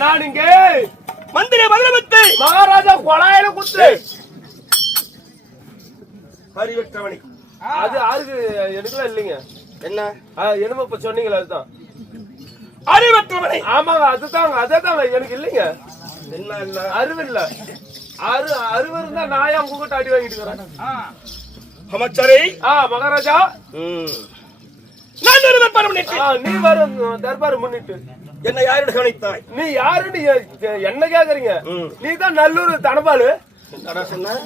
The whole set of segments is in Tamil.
நான் இங்க மந்திரி மதுரபத்து மகாராஜா கொலாயில குத்து அறிவற்றவனை. அது யாருக்கு எனக்குலாம் இல்லைங்க. என்ன என்னமோ இப்ப சொன்னீங்களா? அதுதான் அறிவற்றவனை. ஆமாங்க, அதுதாங்க அதேதாங்க எனக்கு இல்லைங்க. என்ன இல்ல அறிவு இல்ல. அறிவு இருந்தா நான் ஏன் உங்ககிட்ட அடி வாங்கிட்டு இருக்கிறேன்? அமைச்சரே. மகாராஜா நான் தர்பார் முன்னிட்டு நீ வரும் தர்பார் முன்னிட்டு என்ன யாரோட கவனித்தாய்? நீ யாருன்னு என்ன கேக்குறீங்க? நீ தான் நல்லூர் தனபாலு. சொன்ன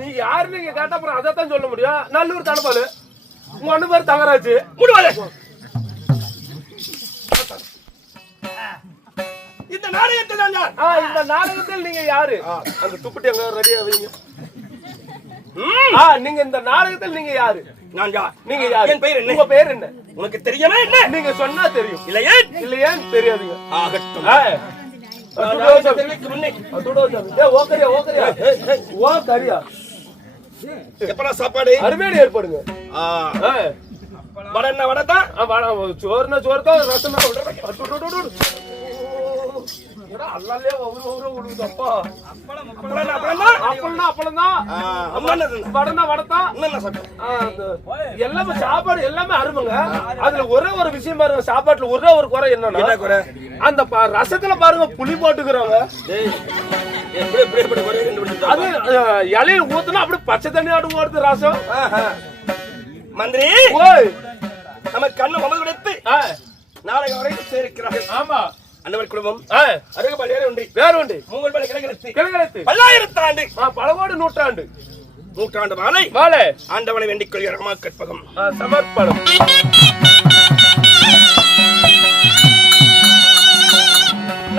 நீ யாரு நீங்க கேட்ட அப்புறம் அதான் சொல்ல முடியும். நல்லூர் தனபாலு. உங்க அண்ணன் பேர் தங்கராஜ். முடிவாத இந்த நாடகத்தில் தான் யார்? இந்த நாடகத்தில் நீங்க யாரு? அந்த துப்பட்டி அங்க ரெடியா வைங்க. நீங்க இந்த நாடகத்தில் நீங்க யாரு? நான் யார்? நீங்க யாரு? என் பெயர் என்ன? உங்க பேர் என்ன? உனக்கு தெரியுமா என்ன? நீங்க சொன்னா தெரியும். இல்லையே இல்லையே தெரியாதுங்க. ஆகட்டும். எப்படா சாப்பாடு? அருமையான ஏற்பாடுங்க. வடை என்ன? வடை தான். சோறுனா சோறு தான், ரசம் அல்லாலே விடுதப்பா. எல்லாமே சாப்பாடு எல்லாமே அருமைங்க. அதுல ஒரே ஒரு விஷயம் பாருங்க, சாப்பாட்டுல ஒரே ஒரு குறை என்னன்னா அந்த ரசத்துல பாருங்க புளி போட்டுக்கிறவங்க. அது இலையில ஊத்துனா அப்படி பச்சை தண்ணி ஆடு ஓடுது ரசம். மந்திரி நம்ம கண்ணு மமல் கொடுத்து நாளைக்கு வரைக்கும் சேர்க்கிறார்கள். ஆமா, அந்தவர் குடும்பம் அருகபால் வேற ஒன்றி மூங்கல் பள்ளி கிழக்கிழத்து பல்லாயிரத்தாண்டு பல கோடி நூற்றாண்டு மாலை ஆண்டவனை வேண்டிக் கொள்கிற ரமா கற்பகம் சமர்ப்பணம்.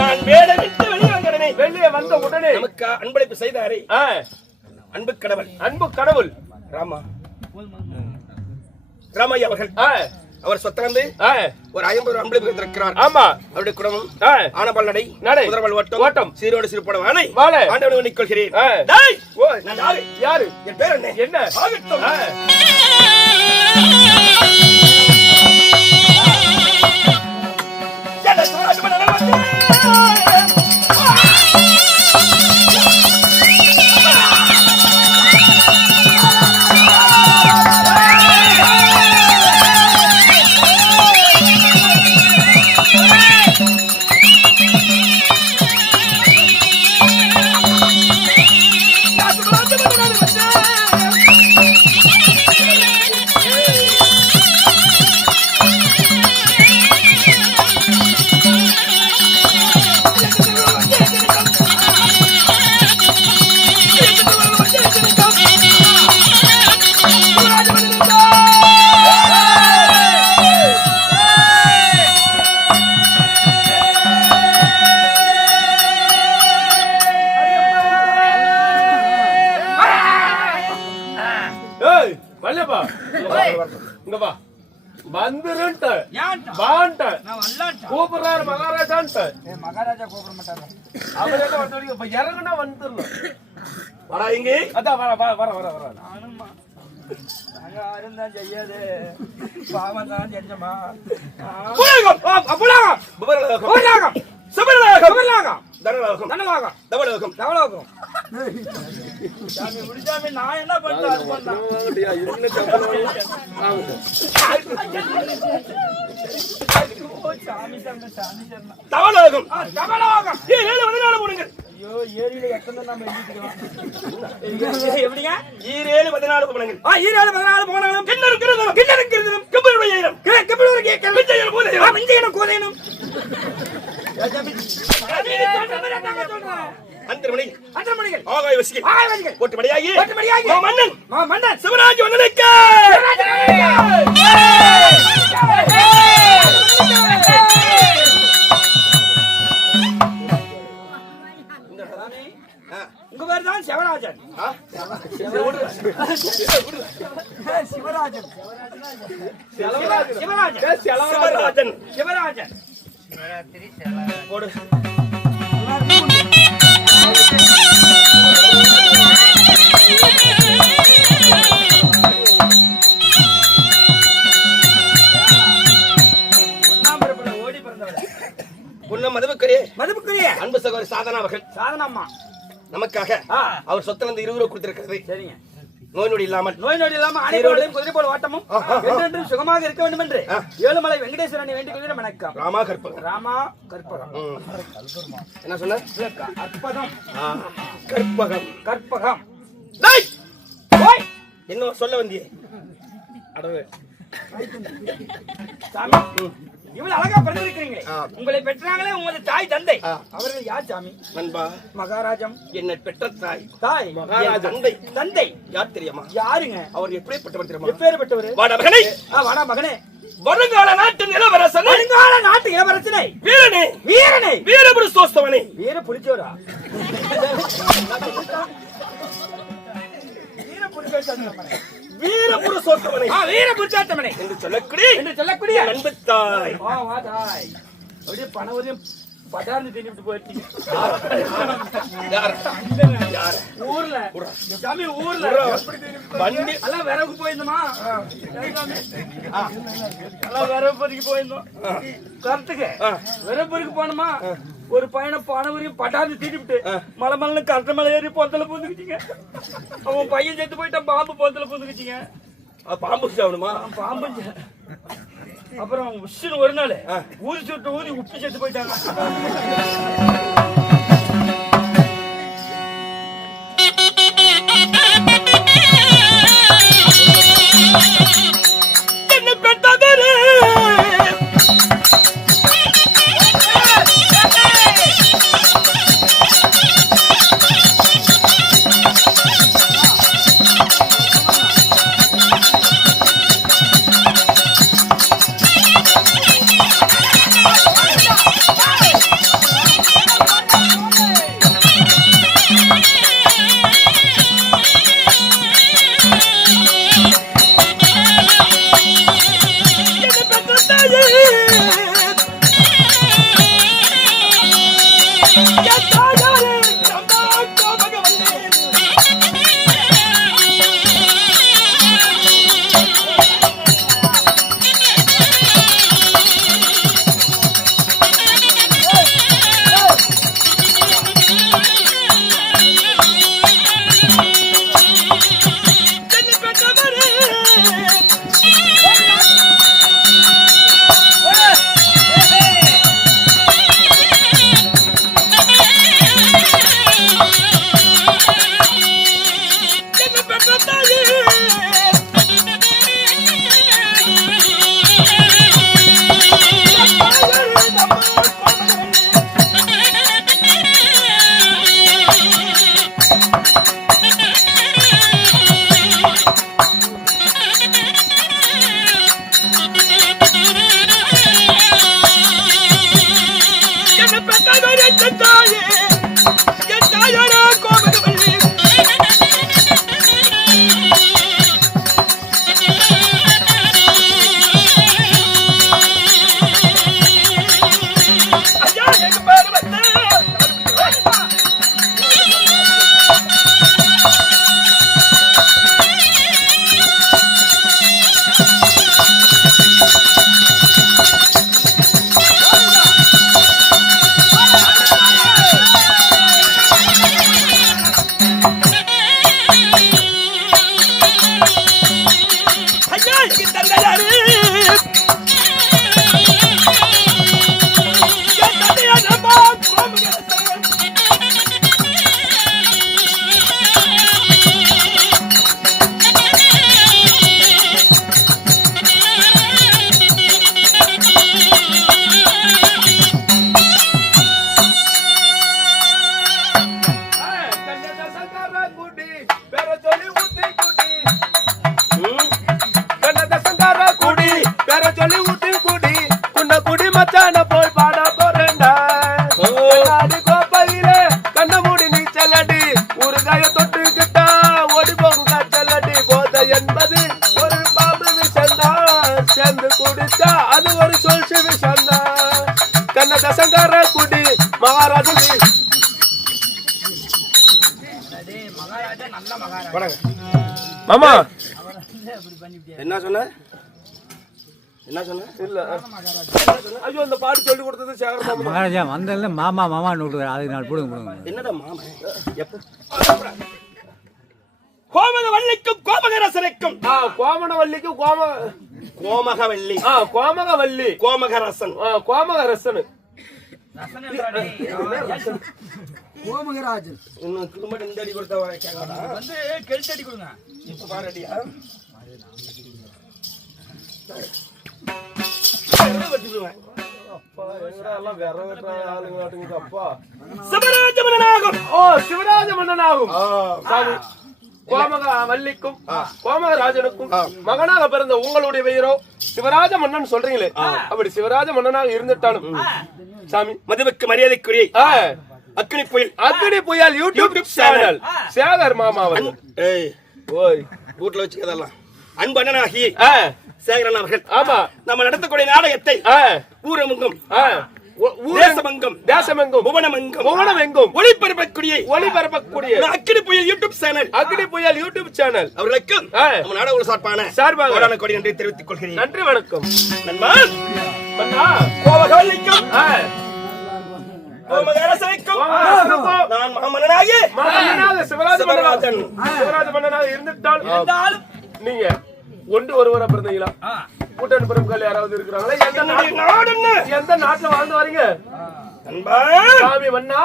நான் வேட விட்டு வெளியே வந்த உடனே நமக்கு அன்பளிப்பு செய்தாரே அன்பு கடவுள் ராமையா அவர்கள் அவர் சொத்தரந்து ஒரு 50 அன்பளிப்பு இருக்கிறார். ஆமா, அவருடைய குடும்பம் ஆனபால் நடை முதல்வல் ஓட்டம் சீரோடு சிறுபட வாழை ஆண்டவனை வேண்டிக் கொள்கிறேன். யாரு? என் பேர் என்ன? என்ன? கூப்பிடுறாரு மகாராஜா. மகாராஜா கூப்பிட மாட்டாரு. அவர் என்ன வந்து இறங்குனா வந்துடணும். வரா இங்க அதான் வர யாரும் தான் செய்யாது, பாவம் தான் செஞ்சமா. நான் என்ன பண்றேன்? ஐயோ, ஏரியில எத்தனை நம்ம எழுதிக்கலாம். எப்படிங்க? 14 போனாங்க. 14 போனாலும் மன்னன் சிவராஜ் வந்தனைக்கு உங்க பேர் தான் சிவராஜன். சிவராஜன் போடு. ஓடி பிறந்த பொண்ணு மதிப்புக்குரிய அன்பு சகோதரி சாதனா அவர்கள் சாதனாம்மா நமக்காக அவர் சொத்துல இருந்து 20 ரூபாய் கொடுத்திருக்கிறது. சரிங்க. நோய் நொடி இல்லாமல் அனைவரோடையும் குதிரை போல் வாட்டமும் என்றென்றும் சுகமாக இருக்க வேண்டும் என்று ஏழுமலை வெங்கடேஸ்வரனை வேண்டிக் கொள்கிறேன். வணக்கம். ராமா கற்பகம். ராமா கற்பகம். என்ன சொன்ன? அற்புதம். கற்பகம். கற்பகம். என்ன சொல்ல வந்தியே? அடவே சாமி, இவ்வளவு அழகா பிறந்திருக்கிறீங்களே, உங்களை பெற்றாங்களே உங்களது தாய் தந்தை, அவர்கள் யார் சாமி? நண்பா, மகாராஜம். என்னை பெற்ற தாய் தாய் மகாராஜன். தந்தை யார் தெரியுமா? யாருங்க? அவர் எப்படிப்பட்டவர் தெரியுமா? எப்பேற்பட்டவர்? வாடா மகனே. வாடா மகனே. வருங்கால நாட்டு இளவரசன். வருங்கால நாட்டு இளவரசனை. வீரனே. வீரனே. வீரபுருஷோத்தமனே. வீர புலிச்சோரா. வீரபுருஷோத்தமனே. வீரபுருஷோத்தமனே என்று சொல்லக்கூடிய அன்பு தாய். தாய். அப்படியே பணவரையும் பட்டார்ந்து தின்னுட்டு போயிட்டீங்க. ஊர்ல சாமி, ஊர்ல வண்டி எல்லாம் விறகு போயிருந்தோமா? எல்லாம் விறகு பொறுக்கி போயிருந்தோம். கரெக்டுக்கு விறகு பொறுக்கி போனோமா, ஒரு பையனை பணவரையும் பட்டார்ந்து தீட்டிவிட்டு மலை மலை கரெக்ட மலை ஏறி பொந்தல பூந்துக்கிட்டீங்க. அவன் பையன் செத்து போயிட்டான், பாம்பு பொந்தல பூந்துக்கிட்டீங்க. பாம்பு சாப்பிடுமா? பாம்பு. அப்புறம் உஷ்ணு ஒரு நாள் ஊதி சுட்டு ஊதி உப்பி செத்து போயிட்டாங்க. என்ன பெற்றாதே மாமா என்ன சொன்ன? என்ன சொன்ன? இல்ல ஐயோ இந்த பாட்டு சொல்லி கொடுத்தது சேகர் மாமா மகாராஜா வந்ததுல மாமா மாமான்னு விட்டுருக்காரு. அதுக்கு நான் போடுங்க. என்னடா மாமா? எப்ப கோமக வள்ளிக்கும் கோமகரசனுக்கும் கோமணவல்லிக்கும் கோமகவல்லி கோமகவல்லி கோமகரசன் கோமகரசன் கோமகராஜன் இன்னும் திரும்ப இந்த அடி கொடுத்தா கேட்கடா வந்து கெழுத்து அடி கொடுங்க. இப்ப பாருடியா சிவராஜ மன்னனாகும். சிவராஜ மன்னனாகும். கோமக வள்ளிக்கும் கோமகராஜனுக்கும் மகனாக பிறந்த உங்களுடைய பெயரோ சிவராஜ மன்னன் சொல்றீங்களே, அப்படி சிவராஜ மன்னனாக இருந்துட்டாலும் சாமி மதுவுக்கு மரியாதைக்குரிய அக்னி புயல் யூடியூப் சேனல் சேகர் மாமாவன் வீட்டுல வச்சுக்கதெல்லாம் அன்பு அண்ணனாகி சேகரன் அவர்கள் ஆமா நம்ம நடத்தக்கூடிய நாடகத்தை ஊரமங்கும் தேசமெங்கும் புவனமெங்கும் ஒளிபரப்பக்கூடிய அக்னி புயல் யூடியூப் சேனல் அவர்களுக்கும் நம்ம நாடக சார்பாக கொடி நன்றி தெரிவித்துக் கொள்கிறேன். நன்றி வணக்கம். நான் மகாமன்னனாகி சிவராஜ மன்னனாக இருந்துட்டால் நீங்க ஒருவரா பிறந்தீங்களா? கூட்டணி பிறப்புகள் யாராவது இருக்கிறாங்களா? எந்த நாட்டுல வாழ்ந்து வரீங்க சாமி மன்னா?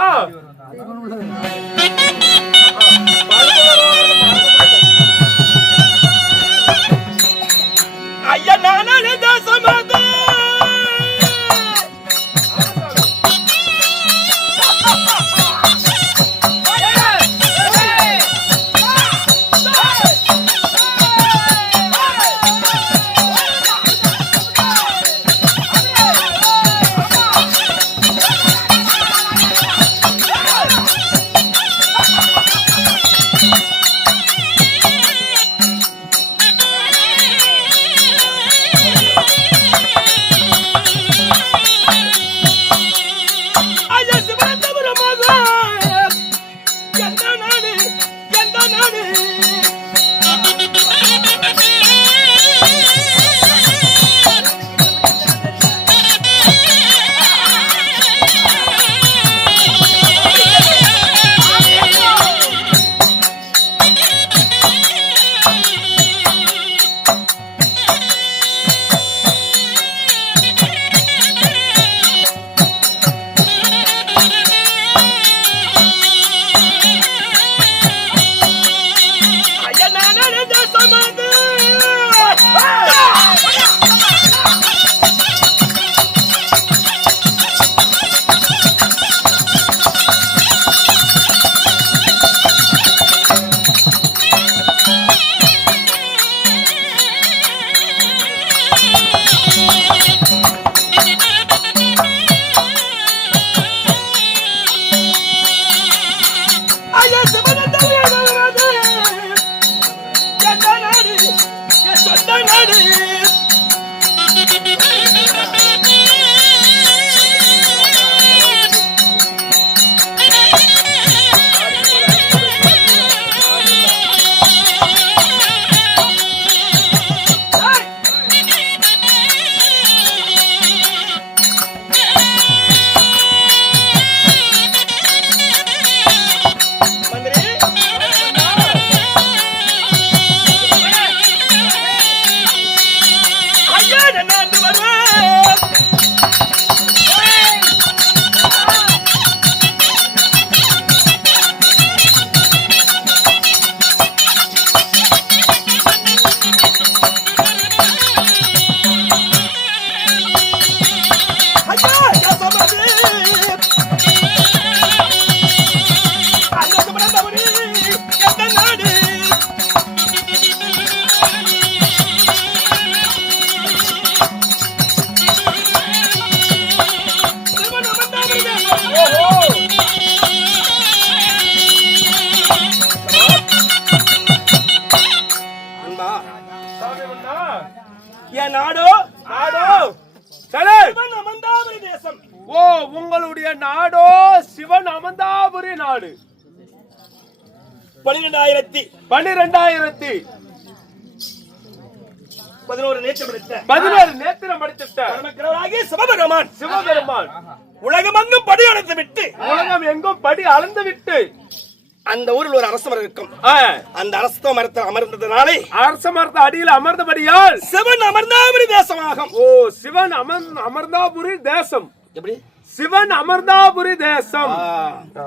ஐயா நானே தேசமாத உங்களுடைய நாடோ சிவன் அமந்தாபுரி நாடு. 12,000 11 நேத்திரம் படைத்த 11 நேத்திரம் படைத்த பரமக்கடவுளாகிய சிவபெருமான் சிவபெருமான் உலகமெங்கும் படி அளந்து விட்டு உலகம் எங்கும் படி அளந்து விட்டு அந்த ஊரில் ஒரு அரச மரம் இருக்கும். அந்த அரச மரத்தில் அமர்ந்ததுனாலே அரச மரத்த அடியில் அமர்ந்தபடியால் சிவன் அமர்ந்தாபுரி தேசமாகும். ஓ சிவன் அமர்ந்தாபுரி தேசம். எப்படி? சிவன் அமர்ந்தாபுரி தேசம்.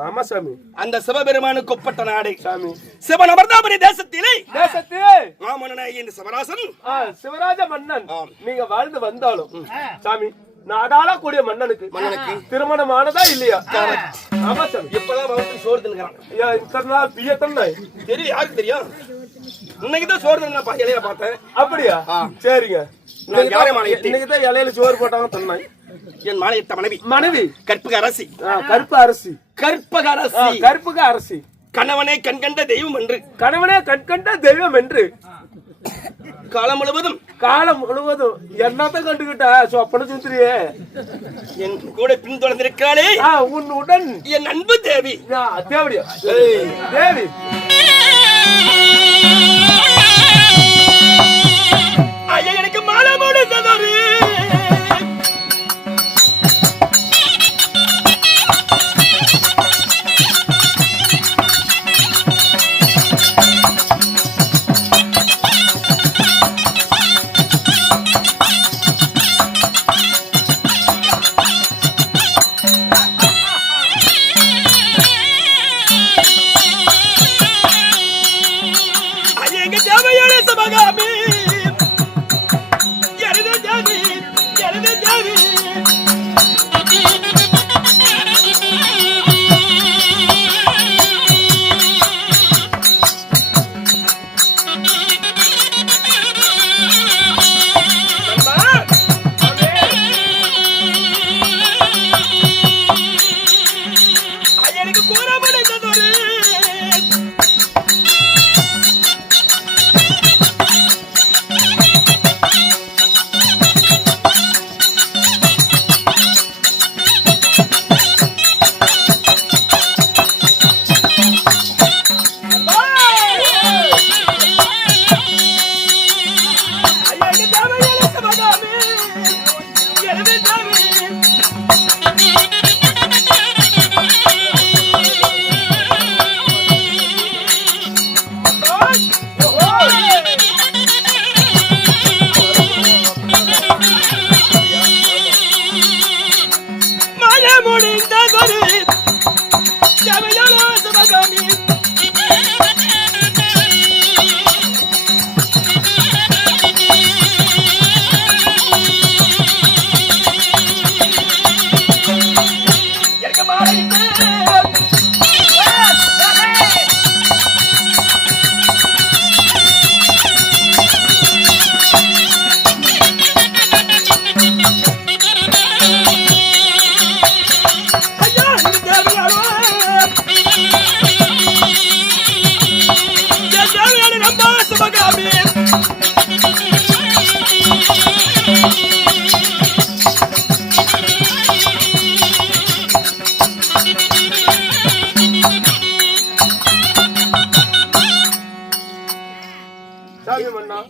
ஆமா சாமி. அந்த சிவபெருமானுக்கு ஒப்பட்ட நாடு சாமி. சிவன் அமர்ந்தாபுரி தேசத்திலே மாமன்னனாகிய இந்த சிவராசன் சிவராஜ மன்னன் நீங்க வாழ்ந்து வந்தாலும் சாமி நாடாளக்கூடிய மன்னனுக்கு திருமணம் ஆனதா இல்லையா? ஆமா சாமி. இப்பதான் வகுத்து சோறு தின்னுறான். இத்தனை நாள் பியத்தன்னை தெரியும். யாருக்கு தெரியும்? இன்னைக்குதான் சோறு தின்னா இலையில பார்த்தேன். அப்படியா? சரிங்க. இன்னைக்குதான் இலையில சோறு போட்டாங்க தன்னாய். என் மாலையிட்ட மனைவி கற்பக அரசி. கற்பக அரசி. கற்பக அரசி. கற்பக அரசி. கணவனே கண்கண்ட தெய்வம் என்று. கணவனே கண்கண்ட தெய்வம் என்று காலம் முழுவதும் என்னத்த கண்டுகிட்ட சொப்பன சுத்திரியே என் கூட பின்தொடர்ந்திருக்கிறாளே உன்னுடன் என் அன்பு தேவி. தேவடியா? தேவி எனக்கு மாலை முடிந்ததொரு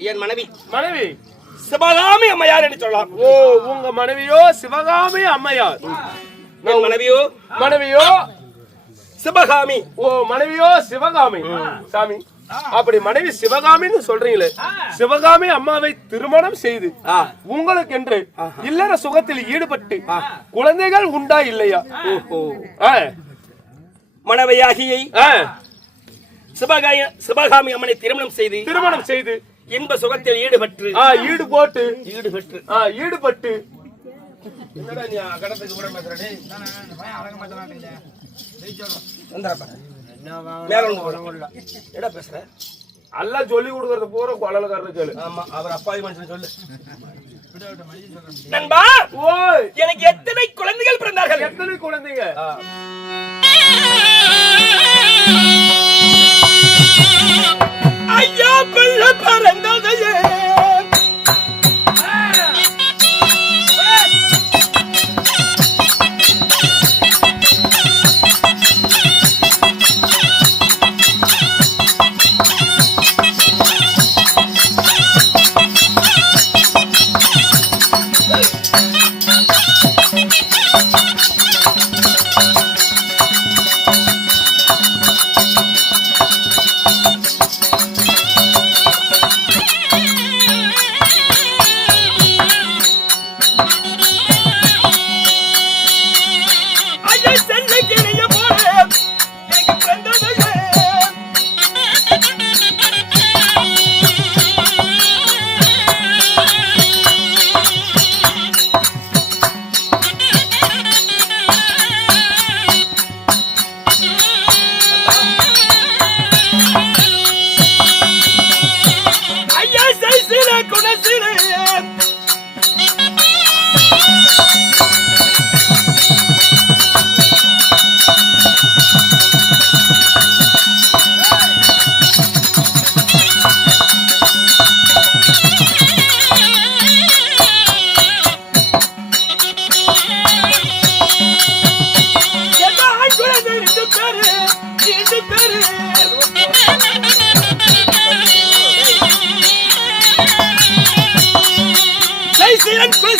என் மனைவி சிவகாமி அம்மையார் என்று சொல்லலாம். ஓ உங்க மனைவியோ சிவகாமி அம்மையார். என் மனைவியோ சிவகாமி. ஓ மனைவியோ சிவகாமி. சாமி அப்படி மனைவி சிவகாமின்னு சொல்றீங்களே, சிவகாமி அம்மாவை திருமணம் செய்து உங்களுக்கு என்று இல்லற சுகத்தில் ஈடுபட்டு குழந்தைகள் உண்டா இல்லையா? மனைவியாகியை சிவகாமி அம்மனை திருமணம் செய்து இன்ப சுகத்தில் ஈடுபட்டு என்னடா நீ கடத்துக்கு கூட பேசுறே? என்ன பேசுற? எல்லாம் சொல்லி கொடுக்கறது பூரா கொள்ளலக்காரரு கேளு. ஆமா அவர் அப்பாவி மனுஷன் சொல்லு. நண்பா எனக்கு எத்தனை குழந்தைகள் பிறந்தார்கள்? எத்தனை குழந்தைங்க? ஐயா பிள்ளை பிறந்ததையே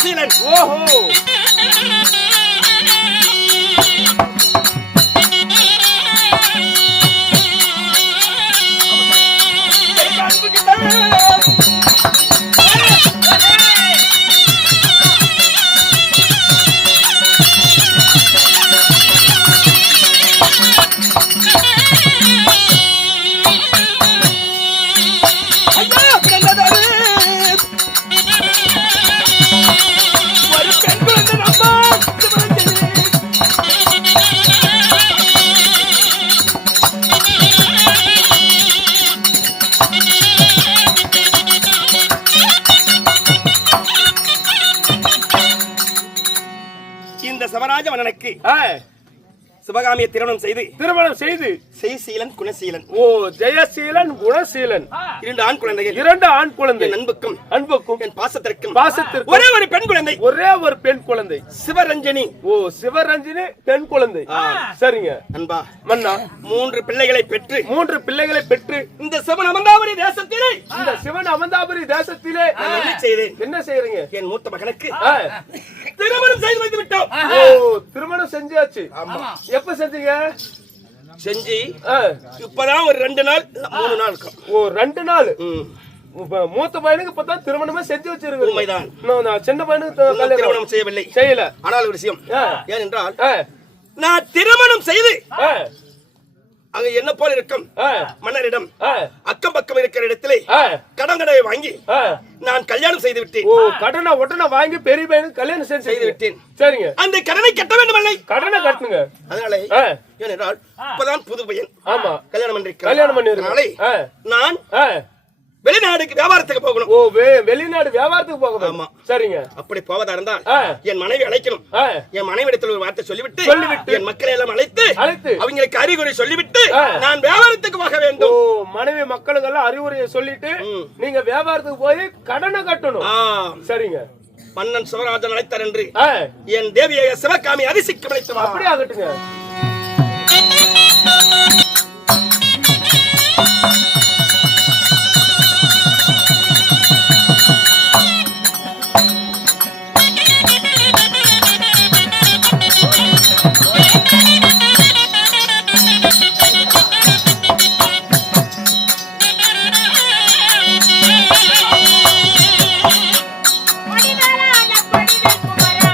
ஜெயசீலன். ஓஹோ இந்த சிவராஜ மன்னனுக்கு ஆ, சிவகாமியை திருமணம் செய்து ஜெயசீலன் குணசீலன் ஓ ஜெயசீலன் குணசீலன் 2 ஆண் குழந்தைகள். 2 ஆண் குழந்தை. என் அன்புக்கும் என் பாசத்திற்கும் ஒரே ஒரு பெண் குழந்தை. ஒரே ஒரு பெண் குழந்தை சிவரஞ்சனி. ஓ சிவரஞ்சனி பெண் குழந்தை. சரிங்க அன்பா மன்னா 3 பிள்ளைகளை பெற்று இந்த சிவன் அமந்தாபுரி தேசத்திலே என்ன செய்யறீங்க? என் மூத்த மகனுக்கு ஆ, திருமணம் செய்து வைத்து விட்டோம். ஓ திருமணம் செஞ்சாச்சு. எப்ப செஞ்சீங்க? செஞ்சு ஆ, இப்பதான் ஒரு 2 நாள் 3 நாள் இருக்கும். ஓ 2 நாள். மூத்த பையனுக்கு இப்பதான் திருமணமே செஞ்சு வச்சிருக்கீங்க. உண்மைதான். நான் சின்ன பையனுக்கு திருமணம் செய்யவில்லை. செய்யல. ஆனால் ஒரு விஷயம் ஆ. ஏனென்றால் ஆ, நான் திருமணம் செய்து ஆ, அங்க என்ன போல இருக்கும் ஆ, மன்னரிடம் ஆ, அக்கம் பக்கம் இருக்கிற இடத்திலே ஆ, கடனை வாங்கி ஆ. நான் கல்யாணம் செய்து விட்டேன். ஓ கடனை உடனே வாங்கி பெரிய பையனுக்கு கல்யாணம் செய்து விட்டேன். சரிங்க. அந்த கடனை கட்ட வேண்டுமில்லை. கடனை கட்டணுங்க. அதனாலே ஆ, ஏனென்றால் இப்பதான் புது பையன் ஆமா கல்யாணம் கல்யாணம் பண்ணி அதனாலே நான் ஆ, வெளிநாடுக்கு வியாபாரத்துக்கு போகணும். ஓ வெளிநாடு வியாபாரத்துக்கு போக. ஆமா. சரிங்க. அப்படி போவதா இருந்தால் ஆ. என் மனைவி அழைக்கணும். ஆ, என் மனைவிடத்தில் ஒரு வார்த்தை சொல்லிவிட்டு என் மக்களை எல்லாம் அழைத்து அவங்களுக்கு அறிகுறி சொல்லிவிட்டு ஆ. நான் வியாபாரத்துக்கு போக ஓ வேண்டும். மனைவி மக்களுக்கு எல்லாம் அறிவுரையை சொல்லிட்டு நீங்க வியாபாரத்துக்கு போய் கடனை கட்டணும். சரிங்க. மன்னன் சிவராஜன் அழைத்தார் என்று ஆ, என் தேவியை சிவகாமி அதிசிக்க அழைத்து அப்படியே ஆகட்டுங்க. குமரா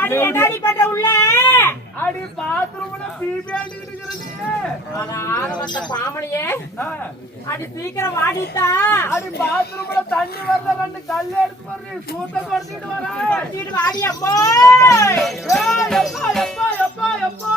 அடி என்னடி பண்ற உள்ள அடி பாத்ரூம்ல பீபி ஆடிட்டு ஆள வந்த பாமணியே அடி சீக்கிரம் வாடிட்டா அடி பாத்ரூம்ல தண்ணி வரல ரெண்டு கல் எடுத்து வரீ சூத்த கொட்டிட்டு வரேன் வாடி அம்மா எப்பா எப்பா எப்பா எப்பா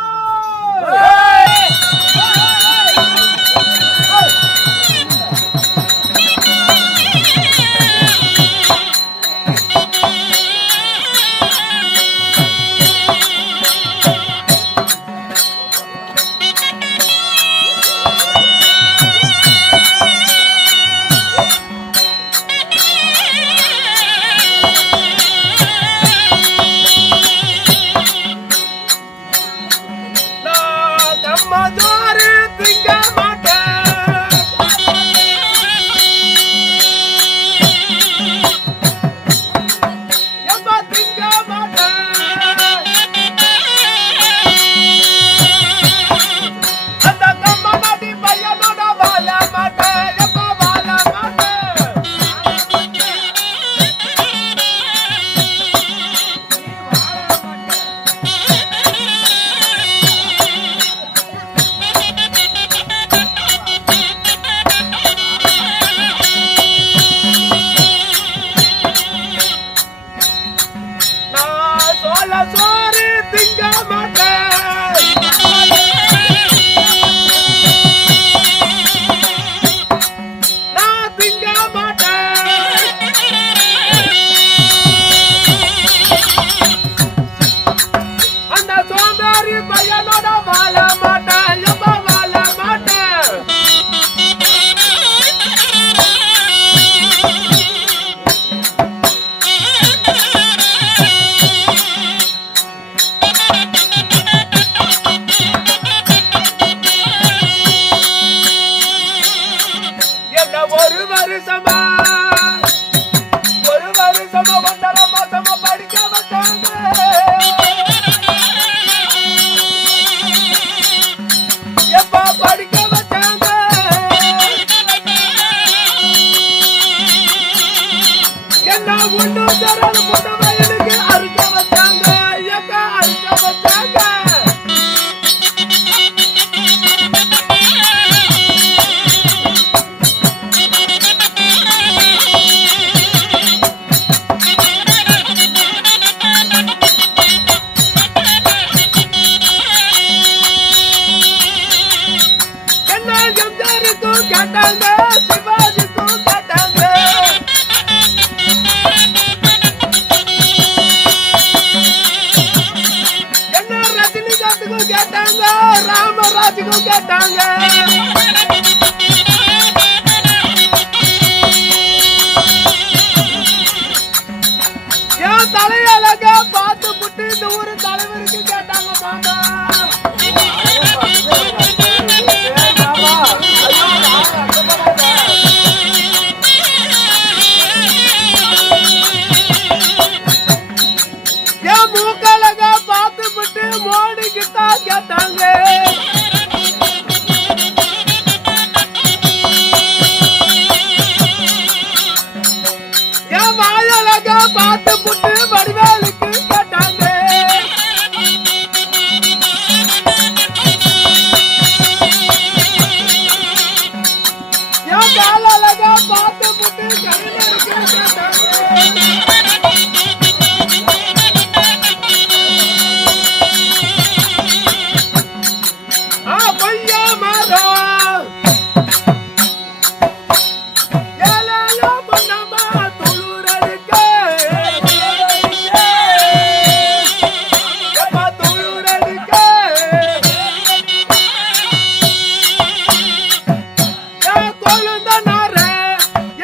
கொழுந்தனாரே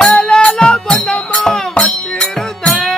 ஏலேல பொன்னம்மா வச்சிருந்தேன்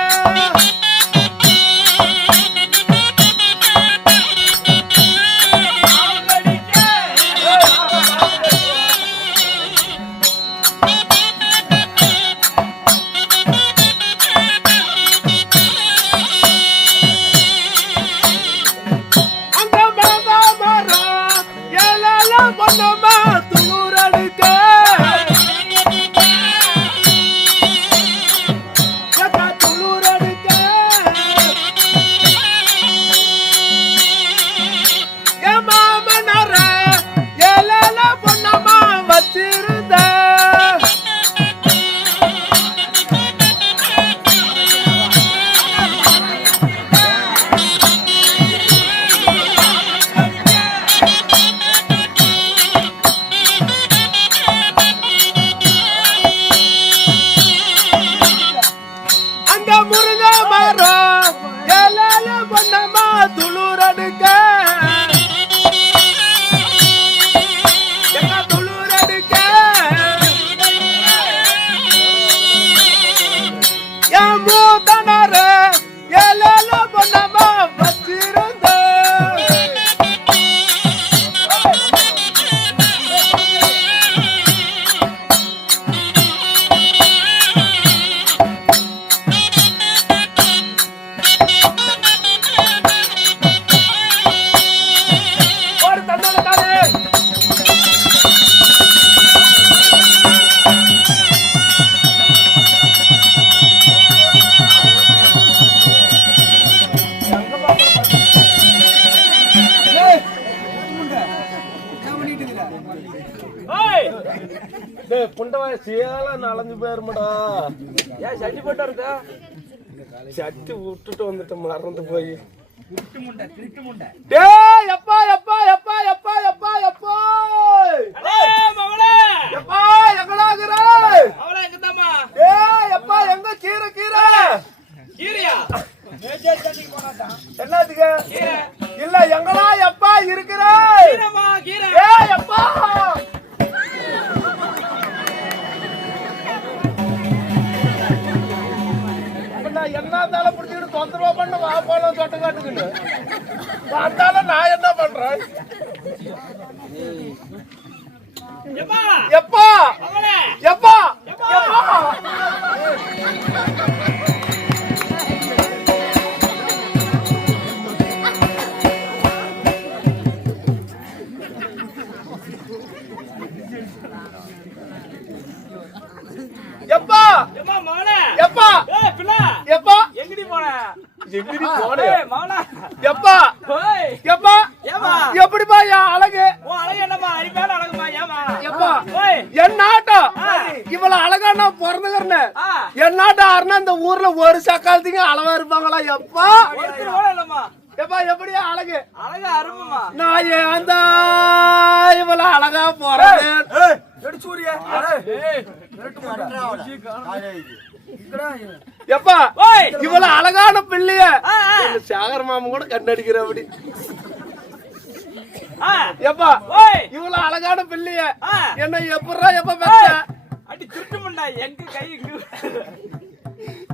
சேலை நலஞ்சு போயிருமாடா. ஏன் சட்டி போட்டா இருக்கா? சட்டி விட்டுட்டு வந்துட்டு மறந்து போய். திருட்டு முண்டை. டேய் எப்பா எப்பா எப்பா எப்பா எப்பா எப்பா எப்பா எங்கடாகிற? அவளா எங்கதாம்மா? டேய் எப்பா எங்க கீரை கீரை கீரையா? என்னதுக்கு? இல்ல எங்கடா எப்பா இருக்கிற? கீரைமா கீரை. டேய் எப்பா என்ன தலை பிடிச்சிட்டு தொந்தரவா பண்ண வா போல சொட்ட காட்டுக்குன்னு பார்த்தாலும் நான் என்ன பண்றேன்? எப்பா எப்பா அவளே எப்பா எப்பா எப்பா எப்பா மவளே எப்பா ஏய் பிள்ளை எப்பா எங்கடி போன? எங்கடி போனே? ஏய் மவளே எப்பா ஓய் எப்பா ஏமா எப்படிப்பா என் அழகு? உன் அழகு என்னம்மா அடிக்காத அழகுமா? ஏமா எப்பா ஓய் என் நாட்டம் இவ்வளவு அழகா நான் பிறந்துக்கிறேன். ஆ என் நாட்டம் ஆறுனா இந்த ஊர்ல ஒரு சக்காலத்துக்கு அளவா இருப்பாங்களா? எப்பா ஒருத்தர் கூட இல்லம்மா. எப்பா எப்படியா அழகு? அழகு அருமைமா. நான் ஏன் இவ்வளவு அழகா போறேன்? எப்பா ஓய் இவ்வளவு அழகான பிள்ளைய ஆ ஆ சாகர் மாமன் கூட கண்ணடிக்கிற அப்படி. ஆ எப்பா ஓய் இவ்வளவு அழகான பிள்ளைய ஆ என்ன எப்படா எப்ப பெத்த? அடி திருட்டு முண்டா எங்க கை இங்க.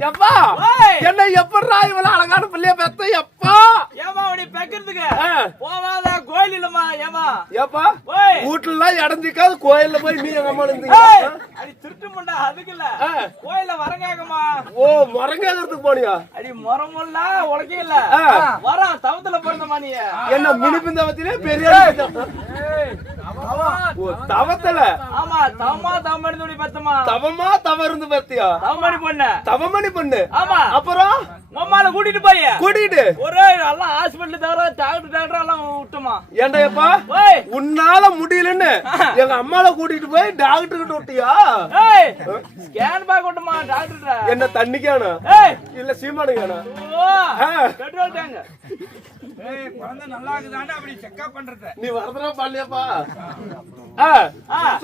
எப்பா ஓய் என்ன எப்படா இவ்வளவு அழகான பிள்ளைய பெத்த? எப்பா ஏமா உடைய பெக்கிறதுக்கு ஆ. போவாத கோயில் இல்லம்மா. ஏமா எப்பா ஓய் வீட்டுல இடஞ்சிக்காது கோயில்ல போய் நீ எங்க அம்மா ஏய், இருந்தீங்க? அடி திருட்டு முண்டா அதுக்கு இல்ல ஆ. கோயில்ல வரங்காகமா. ஓ மரங்கேறதுக்கு போனியா? அடி மரமுல்ல உலகே இல்ல ஆ. வரம் தவத்துல பிறந்தமா நீ. என்ன மினிப்பிந்தவத்திலே பெரிய ஓ தவத்துல ஆமா தவமா தவமணி பத்தமா தவமா தவறுந்து பத்தியா? தவமணி பொண்ணு. தவமணி பொண்ணு. ஆமா அப்புறம் உம்மால கூட்டிட்டு போய் கூட்டிட்டு ஒரே எல்லாம் ஹாஸ்பிட்டல் தவிர டாக்டர் எல்லாம் விட்டுமா. ஏண்டாப்பா ஓய் உன்னால முடியலன்னு எங்க அம்மால கூட்டிட்டு போய் டாக்டர் கிட்ட விட்டியா? ஏய் ஸ்கேன் பேக் விட்டுமா டாக்டர். என்ன தண்ணிக்கானா ஏய் இல்ல சீமானுக்கானா? ஓ ஆ. Petrol tank. ஏய் குழந்தை நல்லா இருக்குதாண்டா அப்படி செக்அப் பண்றது. நீ வரதுனா பண்ணலையாப்பா? ஆ.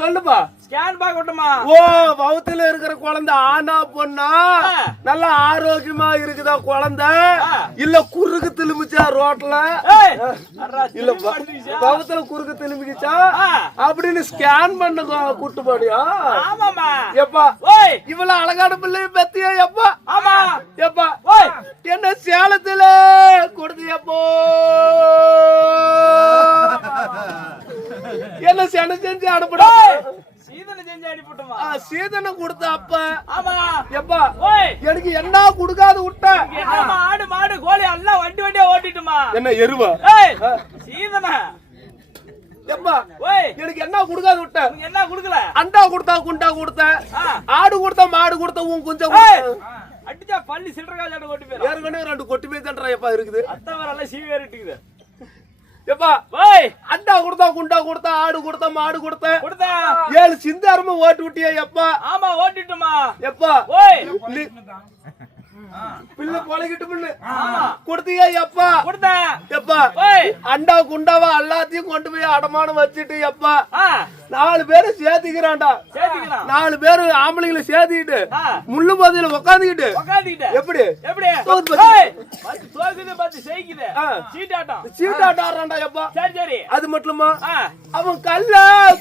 சொல்லுப்பா. Scan back விட்டுமா. ஓ வவுத்துல இருக்கிற குழந்தை ஆனா பொண்ணா? ஆ. நல்லா ஆரோக்கியமா இருக்குதா குழந்தை? ஆ. இல்ல குறுக்கு திரும்பிச்சா ரோட்ல? ஏய் அறா இல்ல இல்ல வவுத்துல குறுக்கு திரும்பிச்சா ஆ. அப்படின்னு ஸ்கேன் பண்ண கூட்டு போனியா? ஆமாமா. எப்பா ஓய் இவ்வளவு அழகான பிள்ளைய பெத்தியா? எப்பா ஆமா எப்பா ஓய் என்ன சேலத்துல கொடுத்தியப்போ? என்ன சென செஞ்சு அனுப்பிட சீதனை செஞ்சு அனுப்பிட்டுமா. சீதனை கொடுத்த அப்ப ஆமா எப்பா ஓய் எனக்கு என்ன கொடுக்காது விட்ட? என்னம்மா ஆடு மாடு கோழி எல்லாம் வண்டி வண்டியா ஓட்டிட்டுமா. என்ன எருவா? ஏய் சீதனை எப்பா ஓய் எனக்கு என்ன கொடுக்காது விட்ட? உனக்கு என்ன குடுக்கல? அண்டா கொடுத்தா குண்டா கொடுத்த ஆ. ஆடு கொடுத்தா மாடு கொடுத்த உன் கொஞ்சம் ஏய் அடிச்சா பள்ளி சில்லற காஜாட்ட ஓட்டி போயிரு. ஏற்கனவே 2 கொட்டி பேசன்றா எப்பா இருக்குது. அத்தை வர எல்லாம் சீவி ஏறிட்டுக்குது. எப்பா ஓய் அண்டா கொடுத்தா குண்டா கொடுத்தா ஆடு கொடுத்தா மாடு கொடுத்த கொடுத்தா 7 சிந்தாரமும் ஓட்டு விட்டியா? எப்பா ஆமா ஓட்டிட்டுமா. எப்பா ஓய் பிள்ளை பழகிட்டு பிள்ளை ஆமா கொடுத்தியா? எப்பா கொடுத்தா எப்பா ஓய் அண்டா குண்டாவா எல்லாத்தையும் கொண்டு போய் அடமானம் வச்சுட்டு எப்பா ஆ 4 பேரு சேர்த்துக்கிறான்டா. சேர்த்துக்கலாம். 4 பேரு ஆம்பளைங்களை சேர்த்துக்கிட்டு ஆ முள்ளு பாதையில உக்காந்துக்கிட்டு உட்காந்துக்கிட்ட எப்படி எப்படி தோத்து ஏய் பத்து தோக்குது பத்து செய்க்குது ஆ. சீட்டாட்டம். சீட்டாட்ட ஆடுறான்டா. எப்பா சரி சரி அது மட்டுமா ஆ அவன் கல்ல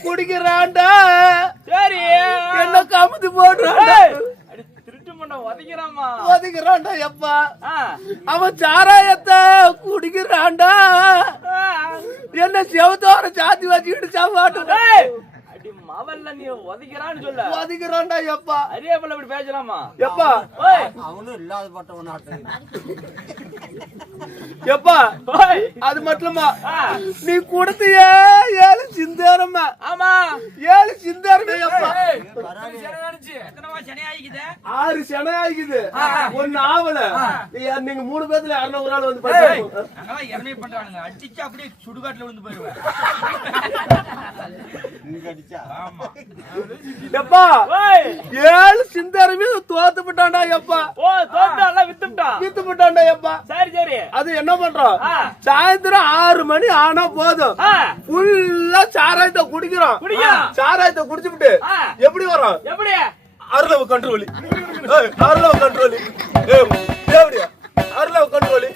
குடிக்கிறான்டா. சரி என்ன கமுத்து போடுறான்டா. ஏய், அடி திருட்டு மண்ட உதைக்கிறாமா. ஒதுக்கிறான்டா. எப்பா ஆ அவன் சாராயத்தை குடிக்கிறான்டா. ஆ. என்ன செவத்தோர சாத்தி வச்சுக்கிட்டு சாப்பாட்டு ஏய், அடி மவல்ல நீ உதைக்கிறான்னு சொல்ல ஒதுக்கிறான்டா. எப்பா அதே போல இப்படி பேசலாமா? எப்பா ஓய் அவனும் இல்லாதப்பட்டவனாட்டு. எப்பா ஓய் அது மட்டுமா ஆ. நீ கொடுத்திய 7 சிந்தாரமா? ஆமா 7 சிந்தாரமே. எப்பா எத்தனவா சனி ஆயிக்குது? 6 செனை ஆகிக்குது. ஒன்னு ஆவல. நீங்க 3 பேர்ல யாருன்னா ஒரு ஆள் வந்து பாருங்க. அங்கெல்லாம் எருமை பண்றானுங்க. அடிச்சு அப்படியே சுடுகாட்டுல விழுந்து போயிருவேன். எப்பா ஓய் 7 சிந்தரமே தோத்து விட்டான்டா எப்பா. ஓ தோத்தால வித்துட்டான். வித்து விட்டான்டா எப்பா. சரி சரி. அது என்ன பண்றோம், ஆ. சாயந்தரம் 6 மணி ஆனா போதும் ஆ. ஃபுல்லா சாராயத்தை குடிக்கிறோம். குடிக்கிறோம். சாராயத்தை குடிச்சுட்டு ஆ. எப்படி வரோம், எப்படி அருளவு கண்ட்ரோலி, அருளவு கண்ட்ரோலி, எப்படியா அருளவு கண்ட்ரோலி.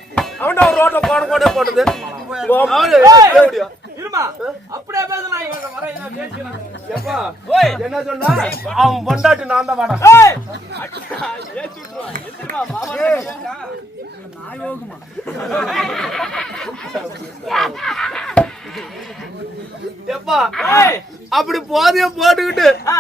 அவன்டா ஒரு ரோட்ல போட போட்டது எப்படியா இருமா அப்படியே பேசலாம். இவங்க வர என்ன பேசிக்கலாம். எப்பா ஓய் என்ன சொன்னா, அவன் பொண்டாட்டி நான் தான் வாடா. ஏய் ஏத்தி விட்டுருவா. எந்திரமா மாமா நாய் ஓகுமா. எப்பா ஏய் அப்படி போதைய போட்டுக்கிட்டு ஆ